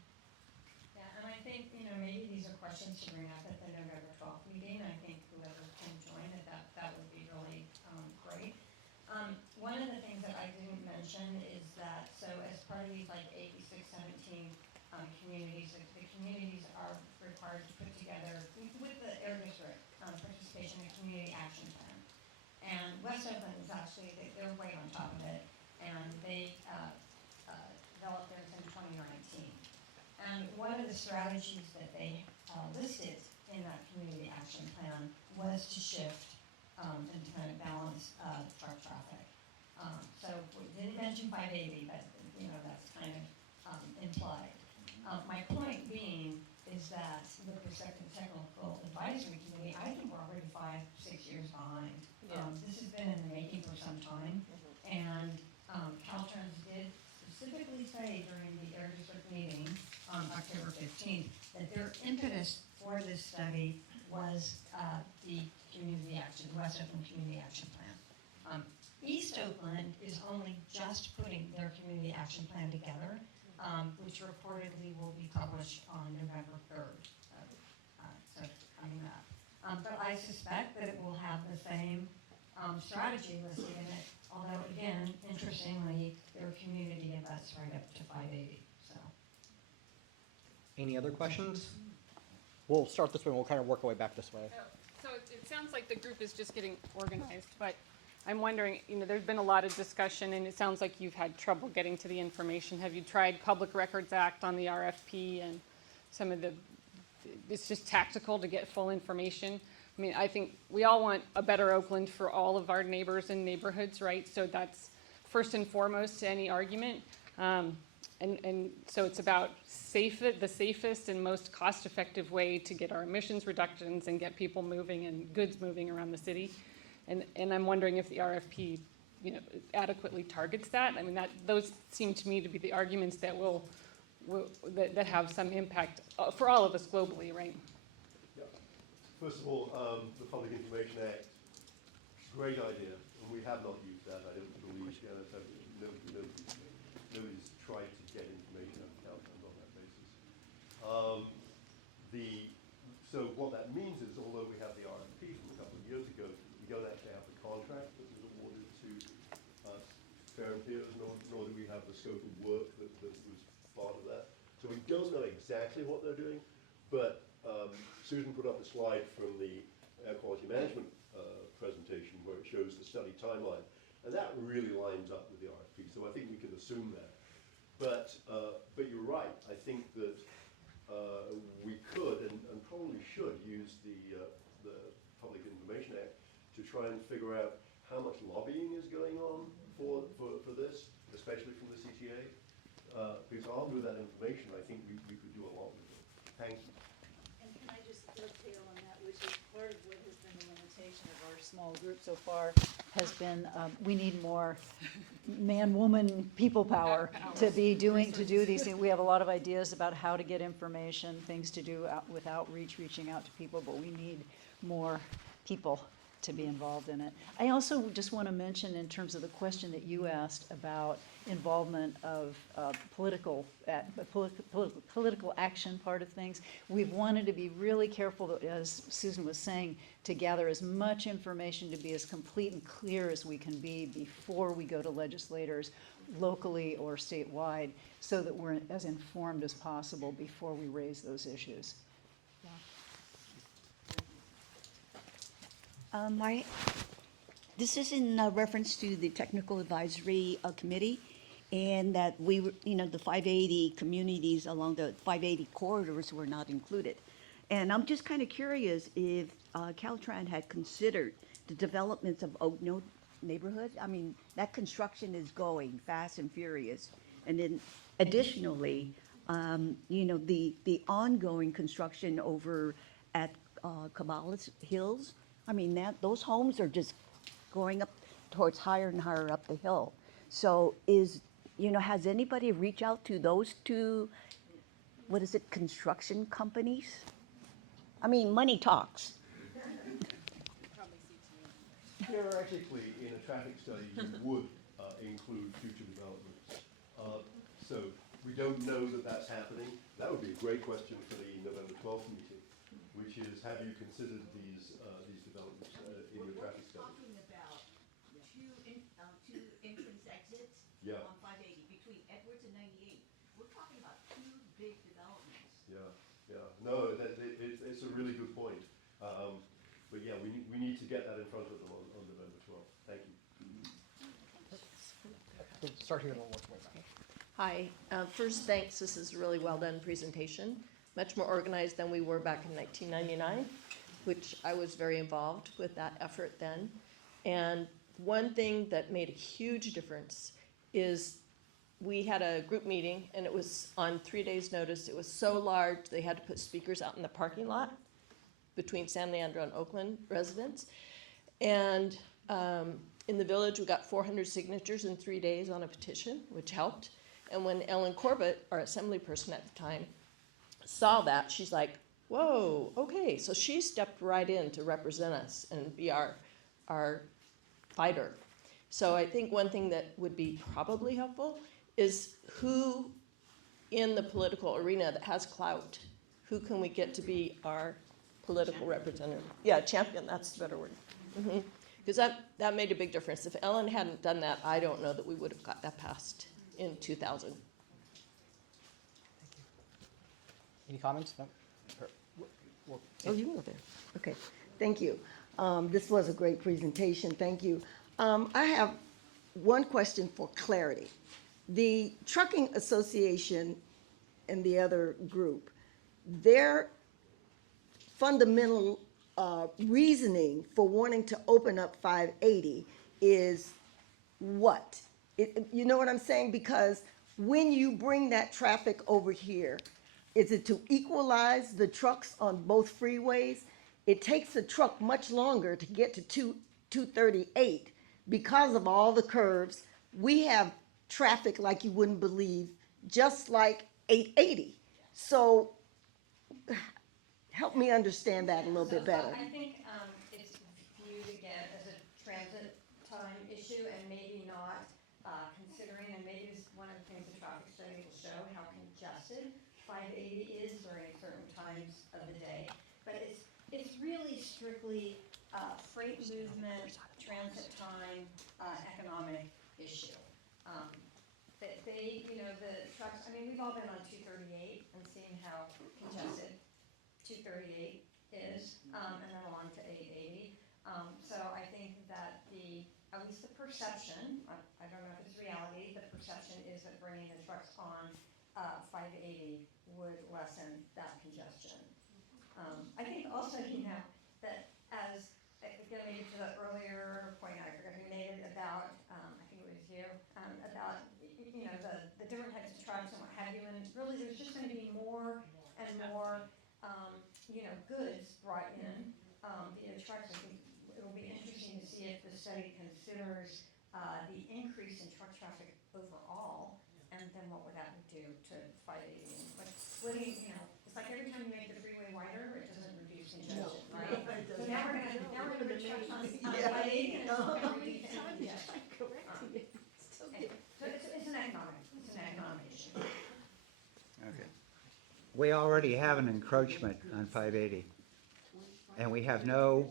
Yeah, and I think, maybe these are questions to bring up at the November 12th meeting. I think whoever can join it, that would be really great. One of the things that I didn't mention is that, so as part of these like 86, 17 communities, the communities are required to put together, with the Air District, participation in a community action plan. And West Oakland is actually, they're right on top of it, and they developed theirs in 2019. And one of the strategies that they listed in that community action plan was to shift and to kind of balance truck traffic. So we didn't mention 580, but that's kind of implied. My point being is that with respect to the technical advisory committee, I think we're already 5-6 years behind. This has been in the making for some time, and Caltrans did specifically say during the Air District meeting on October 15th that their impetus for this study was the West Oakland Community Action Plan. East Oakland is only just putting their community action plan together, which reportedly will be published on November 3rd. So coming up. But I suspect that it will have the same strategy listed in it, although again, interestingly, their community invests right up to 580. So. Any other questions? We'll start this way and we'll kind of work our way back this way. So it sounds like the group is just getting organized, but I'm wondering, there's been a lot of discussion, and it sounds like you've had trouble getting to the information. Have you tried Public Records Act on the RFP and some of it's just tactical to get full information? I mean, I think we all want a better Oakland for all of our neighbors and neighborhoods, right? So that's first and foremost to any argument. And so it's about the safest and most cost-effective way to get our emissions reductions and get people moving and goods moving around the city. And I'm wondering if the RFP, adequately targets that. I mean, those seem to me to be the arguments that that have some impact for all of us globally, right? Yeah. First of all, the Public Information Act, great idea, and we have not used that. I don't believe nobody's tried to get information out of Caltrans on that basis. So what that means is, although we have the RFP from a couple of years ago, we don't actually have the contract that was awarded to Fair and Peers, nor do we have the scope of work that was part of that. So we don't know exactly what they're doing, but Susan put up a slide from the air quality management presentation where it shows the study timeline, and that really lines up with the RFP, so I think we can assume that. But you're right, I think that we could and probably should use the Public Information Act to try and figure out how much lobbying is going on for this, especially from the CTA. Because armed with that information, I think we could do a lot with it. Thank you. And can I just dovetail on that, which is part of what has been the limitation of our small group so far, has been, we need more man, woman, people power to do these things. We have a lot of ideas about how to get information, things to do with outreach, reaching out to people, but we need more people to be involved in it. I also just want to mention, in terms of the question that you asked about involvement of political action part of things, we've wanted to be really careful, as Susan was saying, to gather as much information to be as complete and clear as we can be before we go to legislators locally or statewide, so that we're as informed as possible before we raise those issues. This is in reference to the Technical Advisory Committee, and that we were, the 580 communities along the 580 corridors were not included. And I'm just kind of curious if Caltrans had considered the developments of Oak Note neighborhood. I mean, that construction is going fast and furious. And then additionally, the ongoing construction over at Caballas Hills, I mean, those homes are just going up towards higher and higher up the hill. So has anybody reached out to those two, construction companies? I mean, money talks. Theoretically, in a traffic study, you would include future developments. So we don't know that that's happening. That would be a great question for the November 12th meeting, which is, have you considered these developments in your traffic study? We're talking about two entrance exits Yeah. on 580 between Edwards and 98. We're talking about two big developments. Yeah. No, it's a really good point. But yeah, we need to get that in front of them on November 12th. Thank you. Start here and then work my way back. Hi, first thanks, this is a really well done presentation, much more organized than we were back in 1999, which I was very involved with that effort then. And one thing that made a huge difference is we had a group meeting and it was on 3 days' notice. It was so large, they had to put speakers out in the parking lot between San Leandro and Oakland residents. And in the village, we got 400 signatures in 3 days on a petition, which helped. And when Ellen Corbett, our assembly person at the time, saw that, she's like, whoa, okay. So she stepped right in to represent us and be our fighter. So I think one thing that would be probably helpful is who in the political arena that has clout, who can we get to be our political representative? Yeah, champion, that's the better word. Because that made a big difference. If Ellen hadn't done that, I don't know that we would have got that passed in 2000. Any comments? No? Oh, you can go there. Okay, thank you. This was a great presentation, thank you. I have one question for clarity. The Trucking Association and the other group, their fundamental reasoning for wanting to open up 580 is what? You know what I'm saying? Because when you bring that traffic over here, is it to equalize the trucks on both freeways? It takes a truck much longer to get to 238 because of all the curves. We have traffic like you wouldn't believe, just like 880. So help me understand that a little bit better. I think it's viewed again as a transit time issue and maybe not considering, and maybe this is one of the things the traffic study will show, how congested 580 is during certain times of the day. But it's really strictly freight movement, transit time, economic issue. The trucks, I mean, we've all been on 238 and seen how congested 238 is, and then on to 880. So I think that at least the perception, I don't know if it's reality, the perception is that bringing the trucks on 580 would lessen that congestion. I think also, that as, again, maybe to the earlier point, I forget who different types of trucks and what have you, and really there's just gonna be more and more, goods brought in, via trucks. I think it'll be interesting to see if the study considers, the increase in truck traffic overall, and then what would that do to 580, like, what do you know, it's like every time you make the freeway wider, it doesn't reduce congestion, right? So now we're gonna put trucks on 580, and it's not gonna reduce congestion. Anyway, so it's an economic issue. Okay. We already have an encroachment on 580, and we have no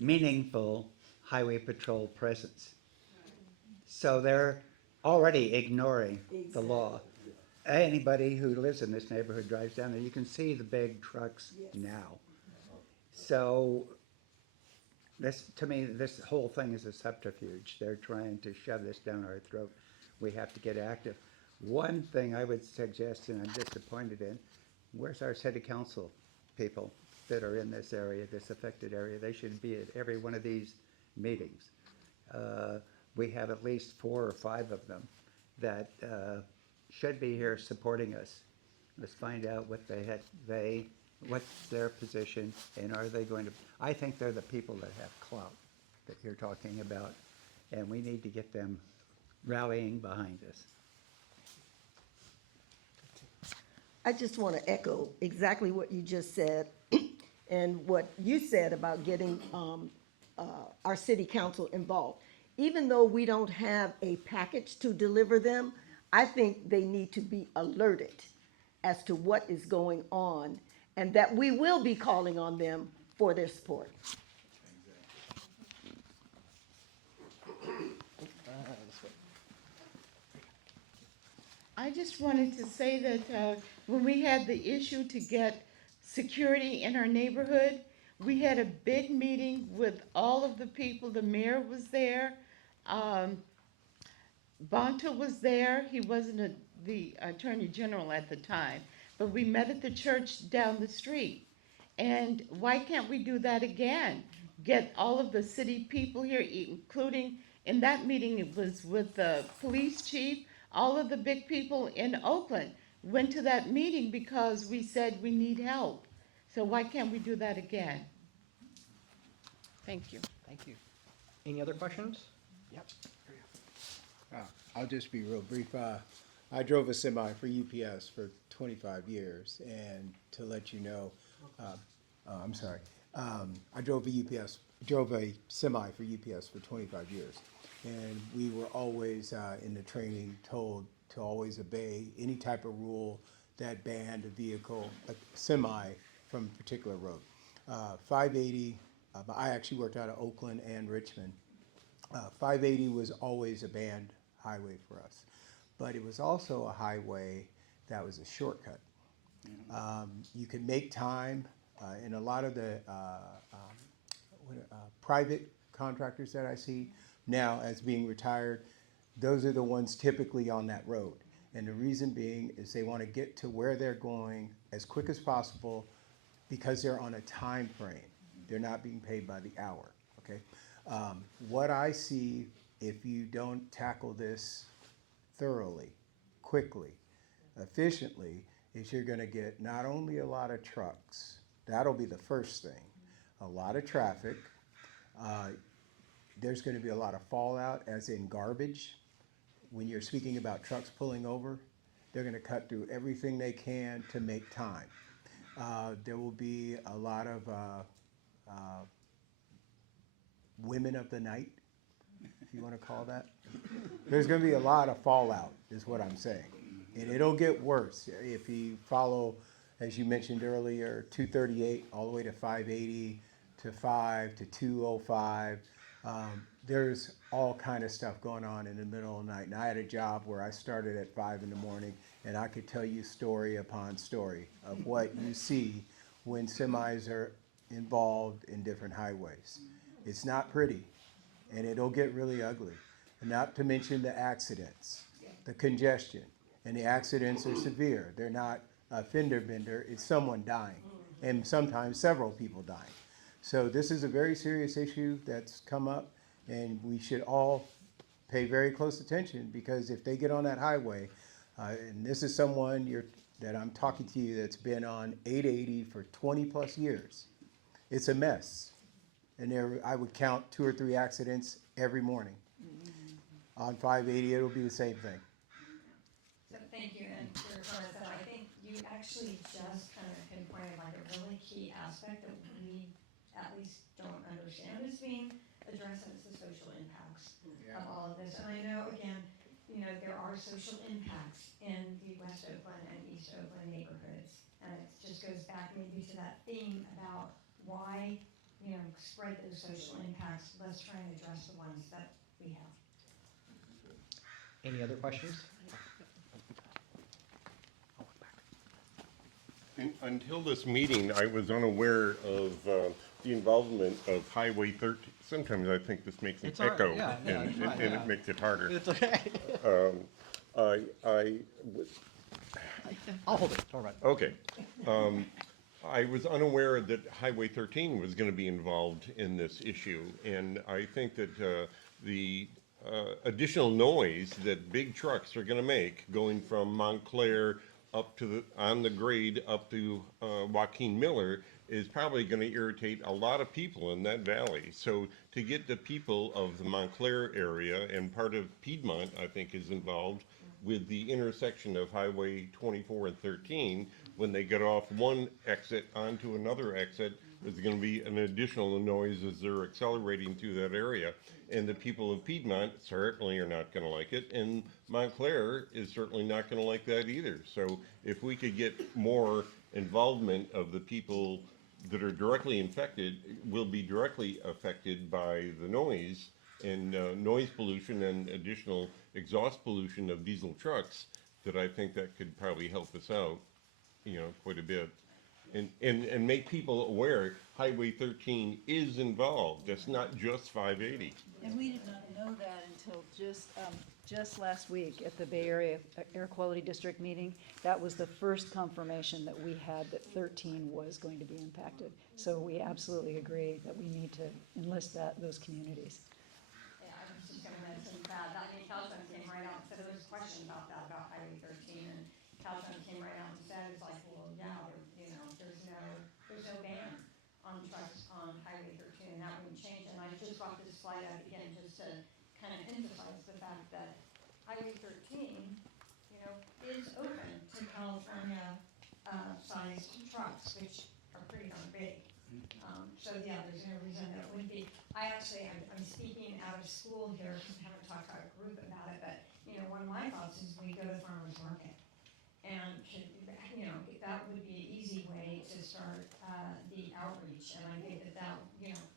meaningful highway patrol presence. So they're already ignoring the law. Anybody who lives in this neighborhood drives down there, you can see the big trucks now. So this, to me, this whole thing is a subterfuge. They're trying to shove this down our throat. We have to get active. One thing I would suggest, and I'm disappointed in, where's our city council people that are in this area, this affected area? They should be at every one of these meetings. We have at least 4 or 5 of them that should be here supporting us. Let's find out what what's their position, and are they going to, I think they're the people that have clout that you're talking about, and we need to get them rallying behind us. I just want to echo exactly what you just said and what you said about getting our city council involved. Even though we don't have a package to deliver them, I think they need to be alerted as to what is going on and that we will be calling on them for their support. I just wanted to say that when we had the issue to get security in our neighborhood, we had a big meeting with all of the people. The mayor was there. Bonta was there. He wasn't the attorney general at the time, but we met at the church down the street. And why can't we do that again? Get all of the city people here, including in that meeting, it was with the police chief. All of the big people in Oakland went to that meeting because we said we need help. So why can't we do that again? Thank you. Thank you. Any other questions? Yep. I'll just be real brief. I drove a semi for UPS for 25 years, and to let you know, I'm sorry, I drove a semi for UPS for 25 years, and we were always in the training told to always obey any type of rule that banned a vehicle, a semi, from a particular road. 580, I actually worked out of Oakland and Richmond. 580 was always a banned highway for us, but it was also a highway that was a shortcut. You could make time, and a lot of the private contractors that I see now as being retired, those are the ones typically on that road. And the reason being is they want to get to where they're going as quick as possible because they're on a time frame. They're not being paid by the hour, okay? What I see, if you don't tackle this thoroughly, quickly, efficiently, is you're gonna get not only a lot of trucks, that'll be the first thing, a lot of traffic, there's gonna be a lot of fallout, as in garbage. When you're speaking about trucks pulling over, they're gonna cut through everything they can to make time. There will be a lot of women of the night, if you want to call that. There's going to be a lot of fallout, is what I'm saying. And it'll get worse if you follow, as you mentioned earlier, 238 all the way to 580 to 5 to 205. There's all kind of stuff going on in the middle of the night. And I had a job where I started at 5 in the morning, and I could tell you story upon story of what you see when semis are involved in different highways. It's not pretty, and it'll get really ugly. And not to mention the accidents, the congestion, and the accidents are severe. They're not a fender bender, it's someone dying, and sometimes several people dying. So this is a very serious issue that's come up, and we should all pay very close attention, because if they get on that highway, and this is someone that I'm talking to you that's been on 880 for 20 plus years. It's a mess. And I would count 2 or 3 accidents every morning. On 580, it'll be the same thing. So thank you, and for your comments, and I think you actually just kind of pinpointed like a really key aspect that we at least don't understand is being addressed, and it's the social impacts of all of this. And I know, again, there are social impacts in the West Oakland and East Oakland neighborhoods. And it just goes back maybe to that theme about why, spread those social impacts. Let's try and address the ones that we have. Any other questions? Until this meeting, I was unaware of the involvement of Highway 13. Sometimes I think this makes an echo, and it makes it harder. It's okay. I'll hold it, all right. Okay. I was unaware that Highway 13 was going to be involved in this issue, and I think that the additional noise that big trucks are going to make going from Montclair up to on the grade up to Joaquin Miller is probably going to irritate a lot of people in that valley. So to get the people of the Montclair area, and part of Piedmont, I think, is involved with the intersection of Highway 24 and 13, when they get off one exit onto another exit, there's going to be an additional noise as they're accelerating through that area. And the people of Piedmont certainly are not going to like it, and Montclair is certainly not going to like that either. So if we could get more involvement of the people that are directly infected, will be directly affected by the noise and noise pollution and additional exhaust pollution of diesel trucks, that I think that could probably help us out, quite a bit. And make people aware Highway 13 is involved. It's not just 580. And we did not know that until just last week at the Bay Area Air Quality District meeting. That was the first confirmation that we had that 13 was going to be impacted. So we absolutely agree that we need to enlist those communities. Yeah, I was just gonna mention that, Calzone came right out and said, there was a question about that, about Highway 13, and Calzone came right out and said, it's like, well, yeah, there's no ban on trucks on Highway 13, and that wouldn't change. And I just brought this slide out again just to kind of emphasize the fact that Highway 13, is open to California sized trucks, which are pretty darn big. So yeah, there's no reason that it wouldn't be. I'm speaking out of school here, because I haven't talked to our group about it, but, one of my thoughts is we go to the farmer's market. And, that would be an easy way to start the outreach. And I think that,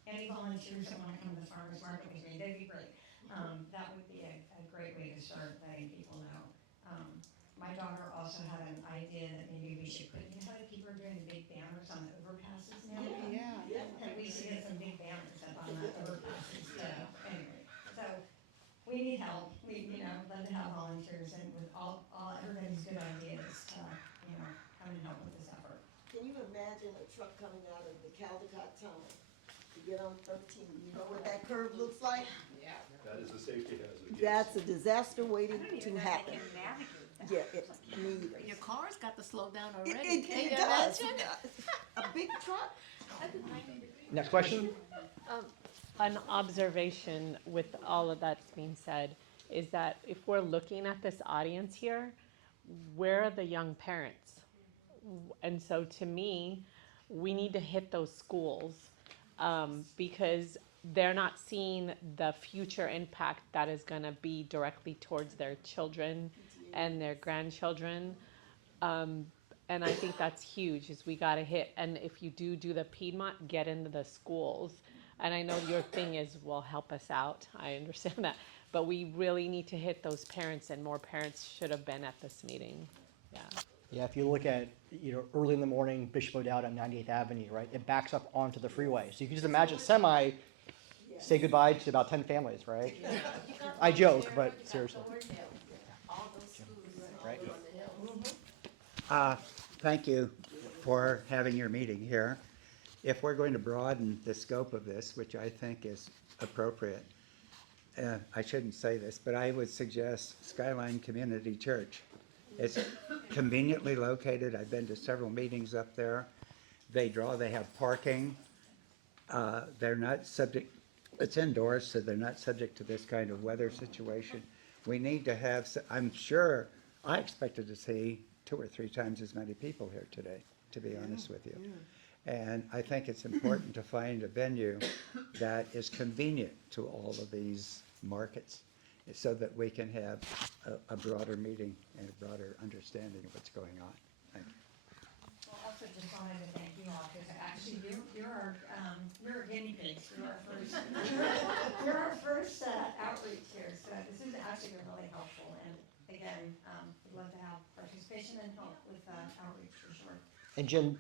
any volunteers that want to come to the farmer's market with me, that'd be great. That would be a great way to start letting people know. My daughter also had an idea that maybe we should put, how people are doing the big banners on the overpasses now? Yeah. And we should get some big banners up on the overpasses, so, anyway. So, we need help, love to have volunteers, and with everybody's good ideas to, come and help with this effort. Can you imagine a truck coming out of the Caldecott Tunnel to get on 13? You know what that curve looks like? That is a safety hazard. Yes. That's a disaster waiting to happen. Yeah, Your car's got to slow down already. It does. A big truck. Next question? An observation with all of that's being said is that if we're looking at this audience here, where are the young parents? And so to me, we need to hit those schools because they're not seeing the future impact that is going to be directly towards their children and their grandchildren. And I think that's huge, is we got to hit. And if you do the Piedmont, get into the schools. And I know your thing is, well, help us out. I understand that. But we really need to hit those parents, and more parents should have been at this meeting. Yeah. Yeah, if you look at, early in the morning, Bishop O'Dowd on 98th Avenue, right? It backs up onto the freeway. So you can just imagine semi say goodbye to about 10 families, right? I joke, but seriously. Right? Thank you for having your meeting here. If we're going to broaden the scope of this, which I think is appropriate, I shouldn't say this, but I would suggest Skyline Community Church. It's conveniently located. I've been to several meetings up there. They have parking. They're not subject, it's indoors, so they're not subject to this kind of weather situation. We need to have, I'm sure, I expected to see 2 or 3 times as many people here today, to be honest with you. And I think it's important to find a venue that is convenient to all of these markets so that we can have a broader meeting and a broader understanding of what's going on. Thank you. Well, also just wanted to thank you all, because actually you're our guinea pigs. You're our first outreach here, so this has actually been really helpful. And again, we'd love to have participation and help with outreach for sure. And Jen,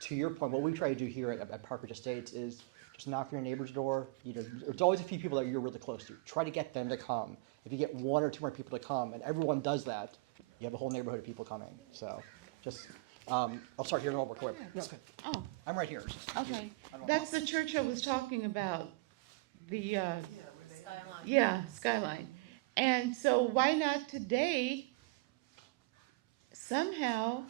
to your point, what we try to do here at Parkridge Estates is just knock on your neighbor's door. There's always a few people that you're really close to. Try to get them to come. If you get 1 or 2 more people to come, and everyone does that, you have a whole neighborhood of people coming. So, just I'll start here and I'll work away. No, okay. Oh, I'm right here. okay. That's the church I was talking about. The Skyline. yeah, Skyline. And so why not today? Somehow,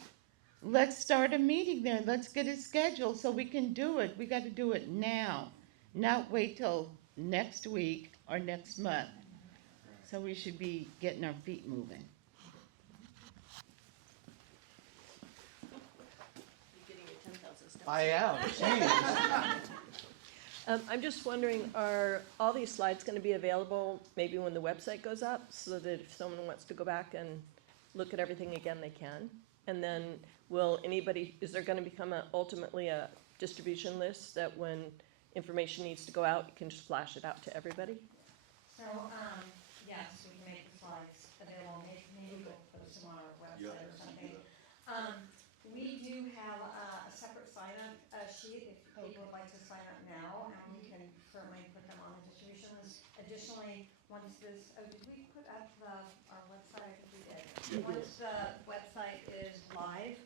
let's start a meeting there. Let's get it scheduled so we can do it. We got to do it now, not wait till next week or next month. So we should be getting our feet moving. I am. I'm just wondering, are all these slides going to be available maybe when the website goes up, so that if someone wants to go back and look at everything again, they can? And then is there going to become ultimately a distribution list that when information needs to go out, you can just flash it out to everybody? So, yes, we can make the slides available, maybe we'll post them on our website or something. We do have a separate sign-up sheet if people would like to sign up now, and we can certainly put them on the distribution list. Additionally, once did we put up our website? I think we did. Once the website is live,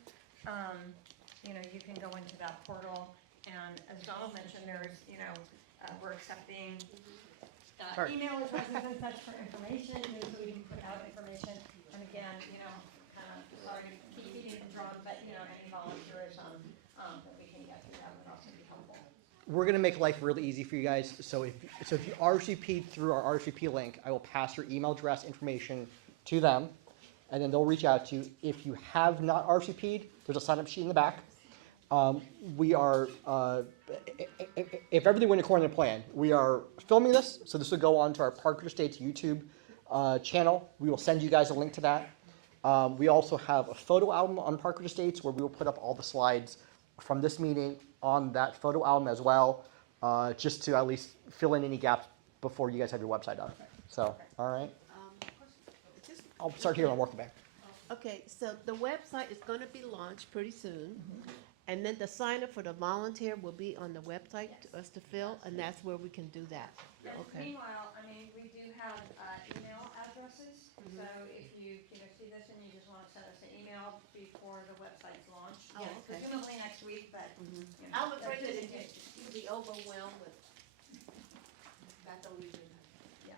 you can go into that portal, and as Donald mentioned, there's, we're accepting email addresses and such for information, so we can put out information. And again, kind of sorry to keep beating the drum, but any volunteerism that we can get through that would also be helpful. We're going to make life really easy for you guys. So if you RSVP'd through our RSVP link, I will pass your email address information to them, and then they'll reach out to you. If you have not RSVP'd, there's a sign-up sheet in the back. We are, if everything went according to plan, we are filming this, so this will go on to our Parkridge Estates YouTube channel. We will send you guys a link to that. We also have a photo album on Parkridge Estates where we will put up all the slides from this meeting on that photo album as well, just to at least fill in any gaps before you guys have your website up. So, all right. I'll start here and I'll work back. Okay, so the website is going to be launched pretty soon, and then the sign up for the volunteer will be on the website to us to fill, and that's where we can do that. And Okay. meanwhile, we do have email addresses, so if you see this and you just want to send us an email before the website's launched, Oh, yes, okay. presumably next week, but. I'm afraid that's that just in case. you'll be overwhelmed with, that's the reason. Yeah.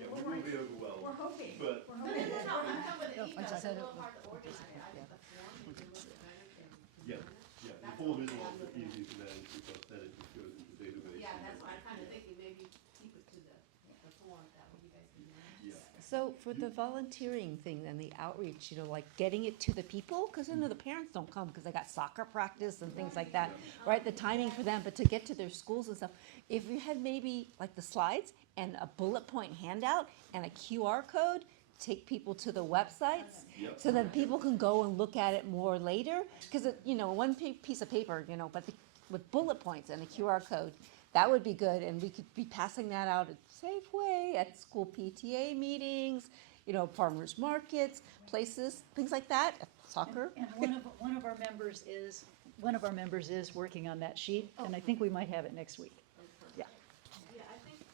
Yeah, we will be overwhelmed. We're hoping. But No, I'm talking about the email, it's a little hard to organize. I think the form would be a little bit better than. yeah, the form is a lot easier to manage because then it just goes into the database. Yeah, that's why I'm kind of thinking maybe keep it to the form, that way you guys can manage. Yeah. So for the volunteering thing and the outreach, like getting it to the people, because I know the parents don't come because they got soccer practice and things like that, right? The timing for them, but to get to their schools and stuff, if you had maybe like the slides and a bullet point handout and a QR code, take people to the websites so that people can go and look at it more later. Because, one piece of paper, but with bullet points and a QR code, that would be good. And we could be passing that out at Safeway, at school PTA meetings, farmers markets, places, things like that, soccer. And one of our members is working on that sheet, and I think we might have it next week. Yeah, I think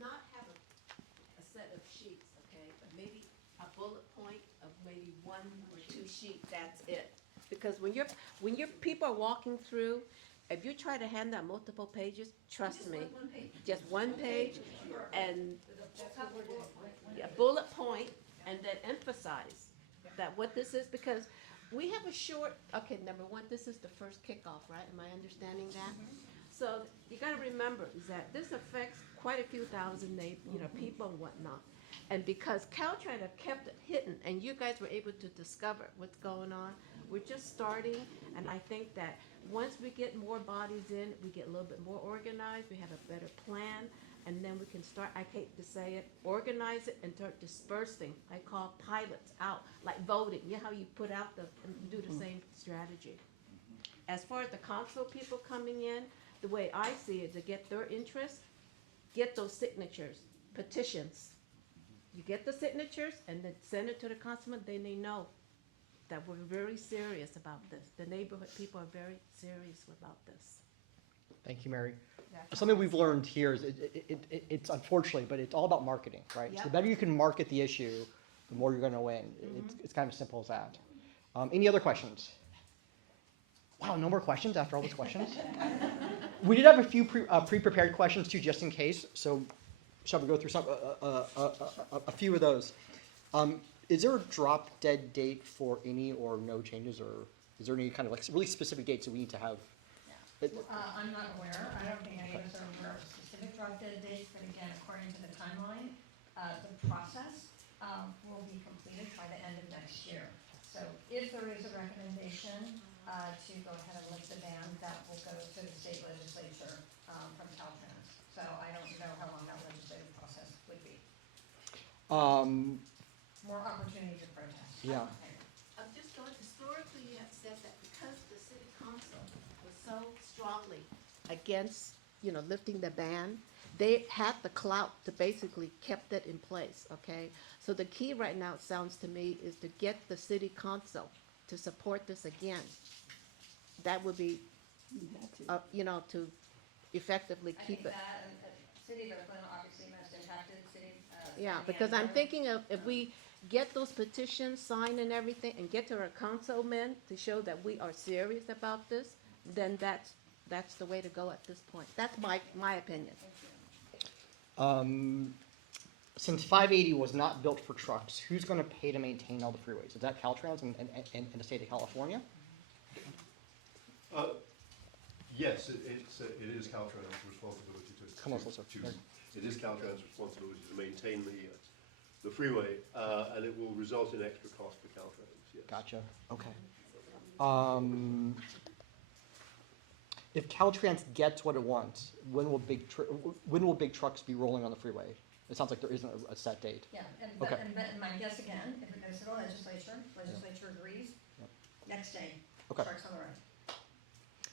not have a set of sheets, okay, but maybe a bullet point of maybe 1 or 2 sheets, that's it. Because when your people are walking through, If you try to hand out multiple pages, trust me, just one page, and yeah, bullet point, and then emphasize that what this is, because we have a short, okay, number one, this is the first kickoff, right? Am I understanding that? So you gotta remember is that this affects quite a few thousand people and whatnot. And because Caltrans have kept it hidden, and you guys were able to discover what's going on, we're just starting, and I think that once we get more bodies in, we get a little bit more organized, we have a better plan, and then we can start, I hate to say it, organize it and start dispersing. I call pilots out, like voting. You know how you put out and do the same strategy. As far as the council people coming in, the way I see it, to get their interest, get those signatures, petitions. You get the signatures and then send it to the councilman, then they know that we're very serious about this. The neighborhood people are very serious about this. Thank you, Mary. Something we've learned here is it's unfortunately, but it's all about marketing, right? So the Yep. better you can market the issue, the more you're going to win. It's kind of as simple as that. Any other questions? Wow, no more questions after all those questions? We did have a few pre-prepared questions too, just in case. So shall we go through a few of those? Is there a drop dead date for any or no changes, or is there any kind of like really specific dates that we need to have? I'm not aware, I don't think any of us are aware of specific drop dead dates, but again, according to the timeline, the process will be completed by the end of next year. So if there is a recommendation to go ahead and lift the ban, that will go to the state legislature from Caltrans. So I don't know how long that legislative process would be. More opportunity to protest. Yeah. I'm just going, historically, you have said that because the city council was so strongly against, lifting the ban, they had the clout to basically kept it in place, okay? So the key right now, it sounds to me, is to get the city council to support this again. That would be, to effectively I keep think it. that, city of Oakland, obviously most impacted city. Yeah, because I'm thinking of, if we get those petitions signed and everything, and get to our councilmen to show that we are serious about this, then that's the way to go at this point. That's my opinion. Since 580 was not built for trucks, who's going to pay to maintain all the freeways? Is that Caltrans and the state of California? Yes, it is Caltrans' responsibility Come on, closer. it is Caltrans' responsibility to maintain the freeway, and it will result in extra cost for Caltrans, yes. Gotcha. Okay. If Caltrans gets what it wants, when will big trucks be rolling on the freeway? It sounds like there isn't a set date. Yeah, and Okay. my guess again, if it goes to the legislature agrees, Yep. next day, Okay. trucks on the road.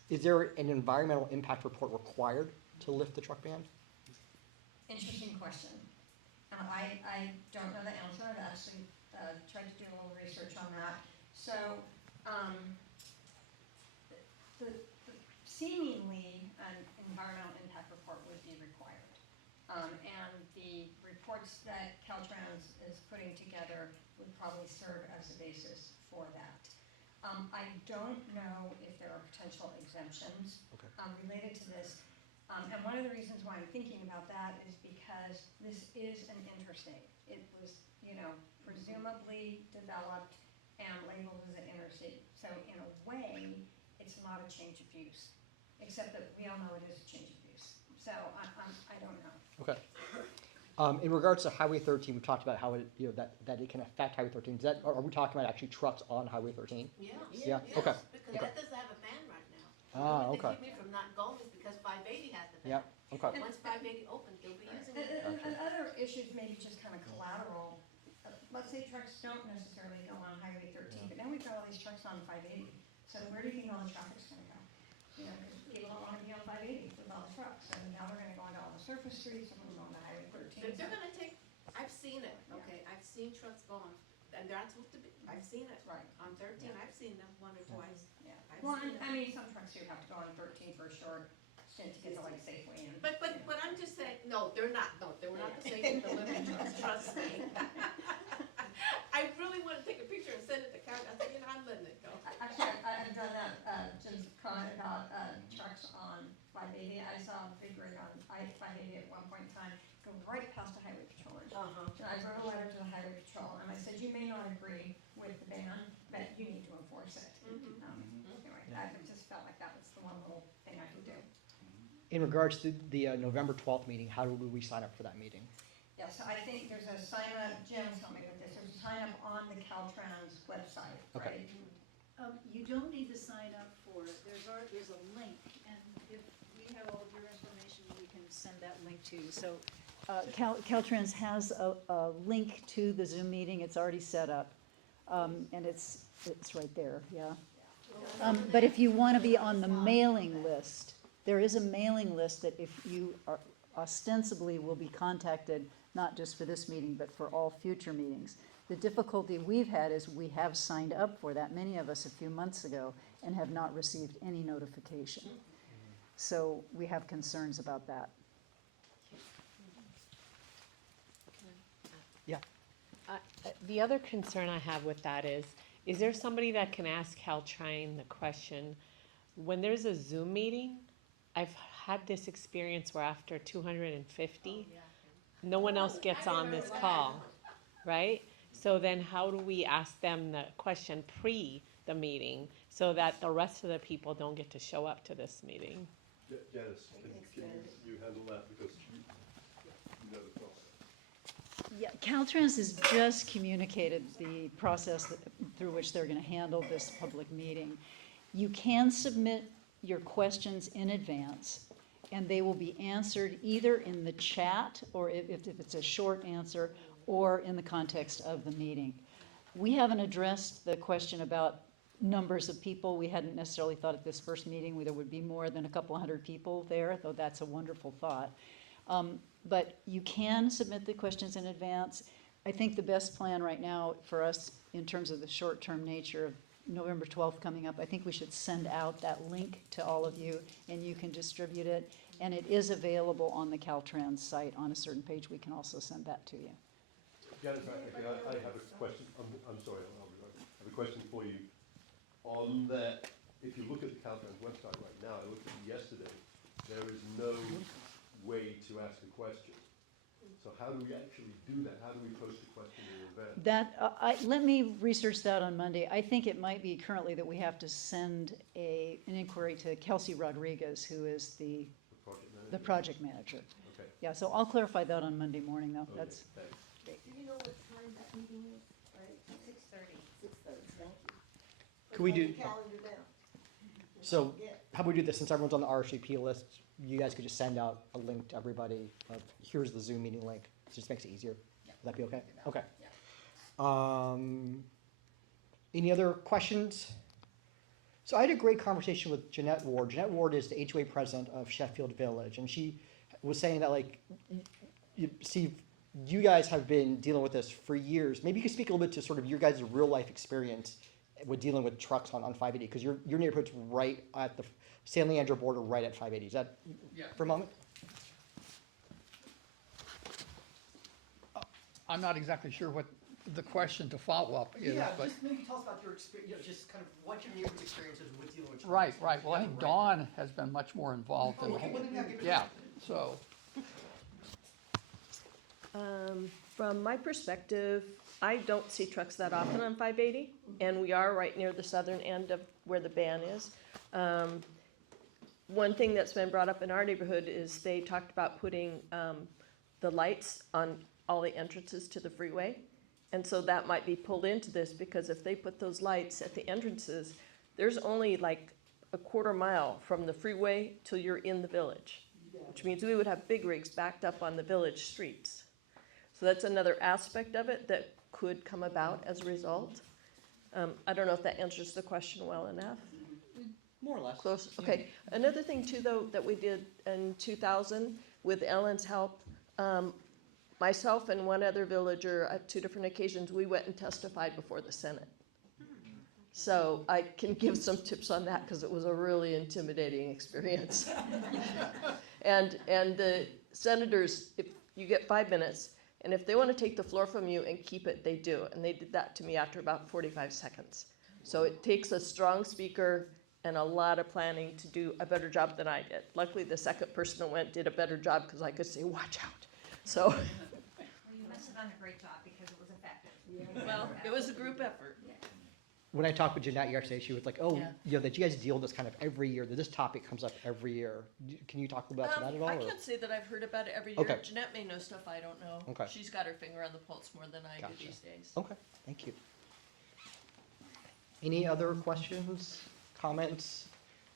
Is there an environmental impact report required to lift the truck ban? Interesting question. I don't know the answer. I've actually tried to do a little research on that. So, the seemingly an environmental impact report would be required. And the reports that Caltrans is putting together would probably serve as a basis for that. I don't know if there are potential exemptions Okay. related to this. And one of the reasons why I'm thinking about that is because this is an interstate. It was, presumably developed and labeled as an interstate. So in a way, it's not a change of use, except that we all know it is a change of use. So I don't know. Okay. In regards to Highway 13, we talked about how it, that it can affect Highway 13. Are we talking about actually trucks on Highway 13? Yeah. Yeah, okay. Because Okay. that doesn't have a ban right now. Ah, The okay. thing to keep me from not going is because 580 has the ban. Yeah, okay. Once 580 opens, they'll be using it. And other issues may be just kind of collateral. Let's say trucks don't necessarily go on Highway 13, but now we've got all these trucks on 580. So where do you think all the traffic's gonna go? Because people don't wanna be on 580 with all the trucks, and now they're gonna go onto all the surface streets, and we're going to Highway 13. They're gonna take, I've seen it, okay, I've seen trucks go on, and they're not supposed to be, I've seen it. Right. On 13, I've seen them once or twice. Yeah. I've Well, seen I it. mean, some trucks do have to go on 13 for a short stint to get to like Safeway and. But I'm just saying, no, they're not the safety delivery trucks, trust me. I really wanna take a picture and send it to Karen, I said, I'm letting it go. Actually, I've done that, just about trucks on 580. I saw a big rig on I-580 at one point in time go right past the highway patrollers. And I wrote a letter to the highway patrol, and I said, you may not agree with the ban, but you need to enforce it. Anyway, I just felt like that was the one little thing I could do. In regards to the November 12th meeting, how do we sign up for that meeting? Yeah, so I think there's a sign up, Jim's helping me with this, there's a sign up on the Caltrans website, Okay. right? You don't need to sign up for it. There's a link, and if we have all of your information, we can send that link to you. So, Caltrans has a link to the Zoom meeting. It's already set up, and it's right there. Yeah. But if you want to be on the mailing list, there is a mailing list that if you are ostensibly will be contacted, not just for this meeting, but for all future meetings. The difficulty we've had is we have signed up for that, many of us a few months ago, and have not received any notification. So we have concerns about that. Yeah. The other concern I have with that is there somebody that can ask Caltrain the question, when there's a Zoom meeting, I've had this experience where after 250, no one else gets on this call, right? So then how do we ask them the question pre the meeting so that the rest of the people don't get to show up to this meeting? Janice, can you handle that because you know the process? Yeah, Caltrans has just communicated the process through which they're going to handle this public meeting. You can submit your questions in advance, and they will be answered either in the chat, or if it's a short answer, or in the context of the meeting. We haven't addressed the question about numbers of people. We hadn't necessarily thought at this first meeting there would be more than a couple hundred people there, though that's a wonderful thought. But you can submit the questions in advance. I think the best plan right now for us in terms of the short-term nature of November 12th coming up, I think we should send out that link to all of you and you can distribute it. And it is available on the Caltrans site on a certain page. We can also send that to you. Janice, I have a question. I'm sorry, I have a question for you. On that, if you look at the Caltrans website right now, I looked at it yesterday, there is no way to ask a question. So how do we actually do that? How do we post a question in an event? Let me research that on Monday. I think it might be currently that we have to send an inquiry to Kelsey Rodriguez, who is the project manager. Okay. Yeah, so I'll clarify that on Monday morning, though. Okay, That's thanks. great. Do you know what time that meeting is, right? 6:30. 6:30, thank you. Could we do- Put it on the calendar down. So, Yeah. how about we do this, since everyone's on the RSVP list, you guys could just send out a link to everybody of, here's the Zoom meeting link. It just makes it easier. Would that be okay? Okay. Any other questions? So I had a great conversation with Jeanette Ward. Jeanette Ward is the HOA president of Sheffield Village, and she was saying that, like, Steve, you guys have been dealing with this for years. Maybe you could speak a little bit to sort of your guys' real life experience with dealing with trucks on 580, because your neighborhood's right at the San Leandro border, right at 580. Is that for a moment? I'm not exactly sure what the question to follow up is, but. just maybe tell us about your experience, just kind of what your neighborhood's experience is with dealing with trucks. Right. Well, I think Dawn has been much more involved in the whole. Yeah, so. From my perspective, I don't see trucks that often on 580, and we are right near the southern end of where the ban is. One thing that's been brought up in our neighborhood is they talked about putting the lights on all the entrances to the freeway. And so that might be pulled into this, because if they put those lights at the entrances, there's only like a quarter mile from the freeway till you're in the village, which means we would have big rigs backed up on the village streets. So that's another aspect of it that could come about as a result. I don't know if that answers the question well enough. More or less. Close, okay. Another thing too, though, that we did in 2000 with Ellen's help, myself and one other villager at 2 different occasions, we went and testified before the Senate. So I can give some tips on that because it was a really intimidating experience. And the senators, if you get 5 minutes, and if they want to take the floor from you and keep it, they do. And they did that to me after about 45 seconds. So it takes a strong speaker and a lot of planning to do a better job than I did. Luckily, the second person that went did a better job because I could say, watch out. So, Well, you must have done a great job because it was effective. well, it was a group effort. When I talked with Jeanette yesterday, she was like, oh, Yeah. you know, that you guys deal with this kind of every year, that this topic comes up every year. Can you talk about that at all? I or- can't say that I've heard about it every year. Okay. Jeanette may know stuff I don't know. Okay. She's got her finger on the pulse more than I Gotcha. do these days. Okay, thank you. Any other questions, comments,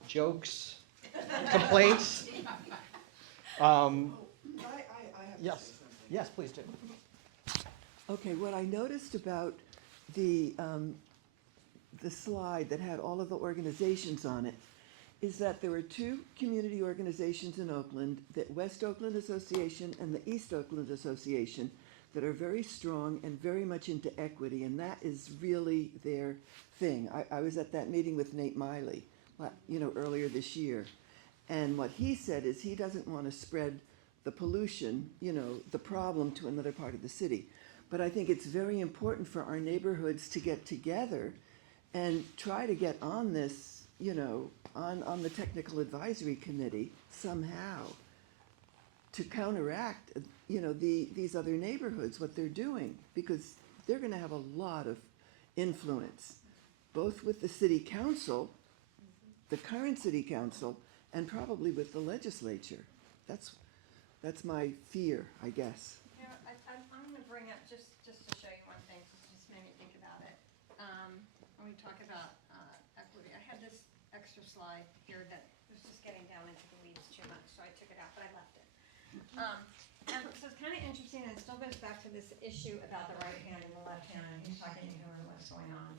jokes, complaints? I have Yes, yes, please do. Okay, what I noticed about the slide that had all of the organizations on it is that there were two community organizations in Oakland, the West Oakland Association and the East Oakland Association, that are very strong and very much into equity, and that is really their thing. I was at that meeting with Nate Miley, earlier this year, and what he said is he doesn't want to spread the pollution, the problem to another part of the city. But I think it's very important for our neighborhoods to get together and try to get on this, on the technical advisory committee somehow to counteract, these other neighborhoods, what they're doing, because they're going to have a lot of influence, both with the city council, the current city council, and probably with the legislature. That's my fear, I guess. I'm going to bring up, just to show you one thing, this just made me think about it. When we talk about equity, I had this extra slide here that was just getting down into the weeds too much, so I took it out, but I left it. And so it's kind of interesting, and it still goes back to this issue about the right hand and the left hand, and who's talking to who and what's going on.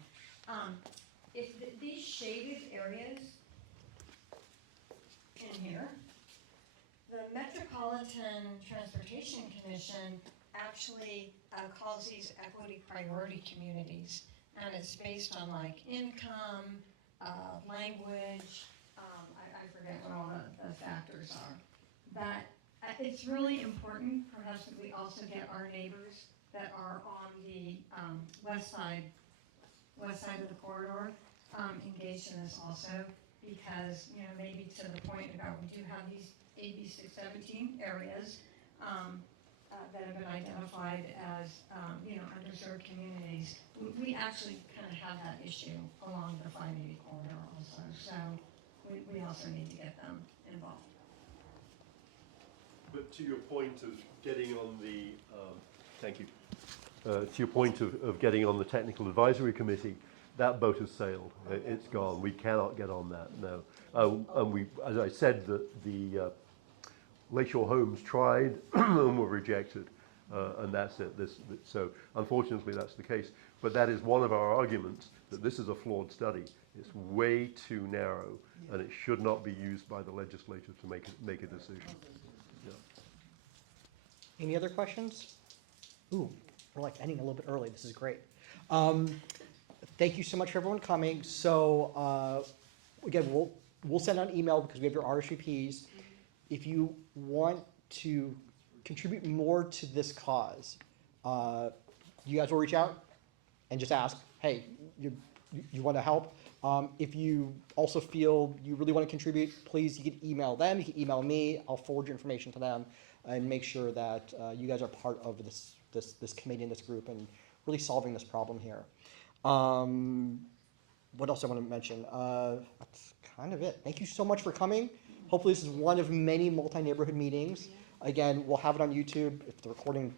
If these shaded areas in here, the Metropolitan Transportation Commission actually calls these equity priority communities, and it's based on like income, language, I forget what all the factors are. But it's really important, perhaps, that we also get our neighbors that are on the west side of the corridor engaged in this also, because, maybe to the point about we do have these AB 617 areas that have been identified as, underserved communities. We actually kind of have that issue along the 580 corridor also, so we also need to get them involved. But to your point of getting on the, thank you. To your point of getting on the technical advisory committee, that boat has sailed. It's gone. We cannot get on that, no. And we, as I said, the Lakeshore Homes tried and were rejected, and that's it. So unfortunately, that's the case. But that is one of our arguments, that this is a flawed study. It's way too narrow, and it should not be used by the legislature to make a decision. Yeah. Any other questions? Ooh, we're like ending a little bit early. This is great. Thank you so much for everyone coming. So again, we'll send out an email because we have your RSVPs. If you want to contribute more to this cause, you guys will reach out and just ask, hey, you want to help? If you also feel you really want to contribute, please, you can email them, you can email me, I'll forward your information to them and make sure that you guys are part of this committee and this group and really solving this problem here. What else I want to mention? That's kind of it. Thank you so much for coming. Hopefully this is one of many multi-neighborhood meetings. Again, we'll have it on YouTube if the recording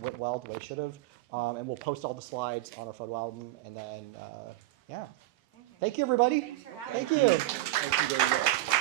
went well the way it should have. And we'll post all the slides on our photo album. And then, yeah. Thank you, everybody. Thanks for having Thank you. Thank you very much.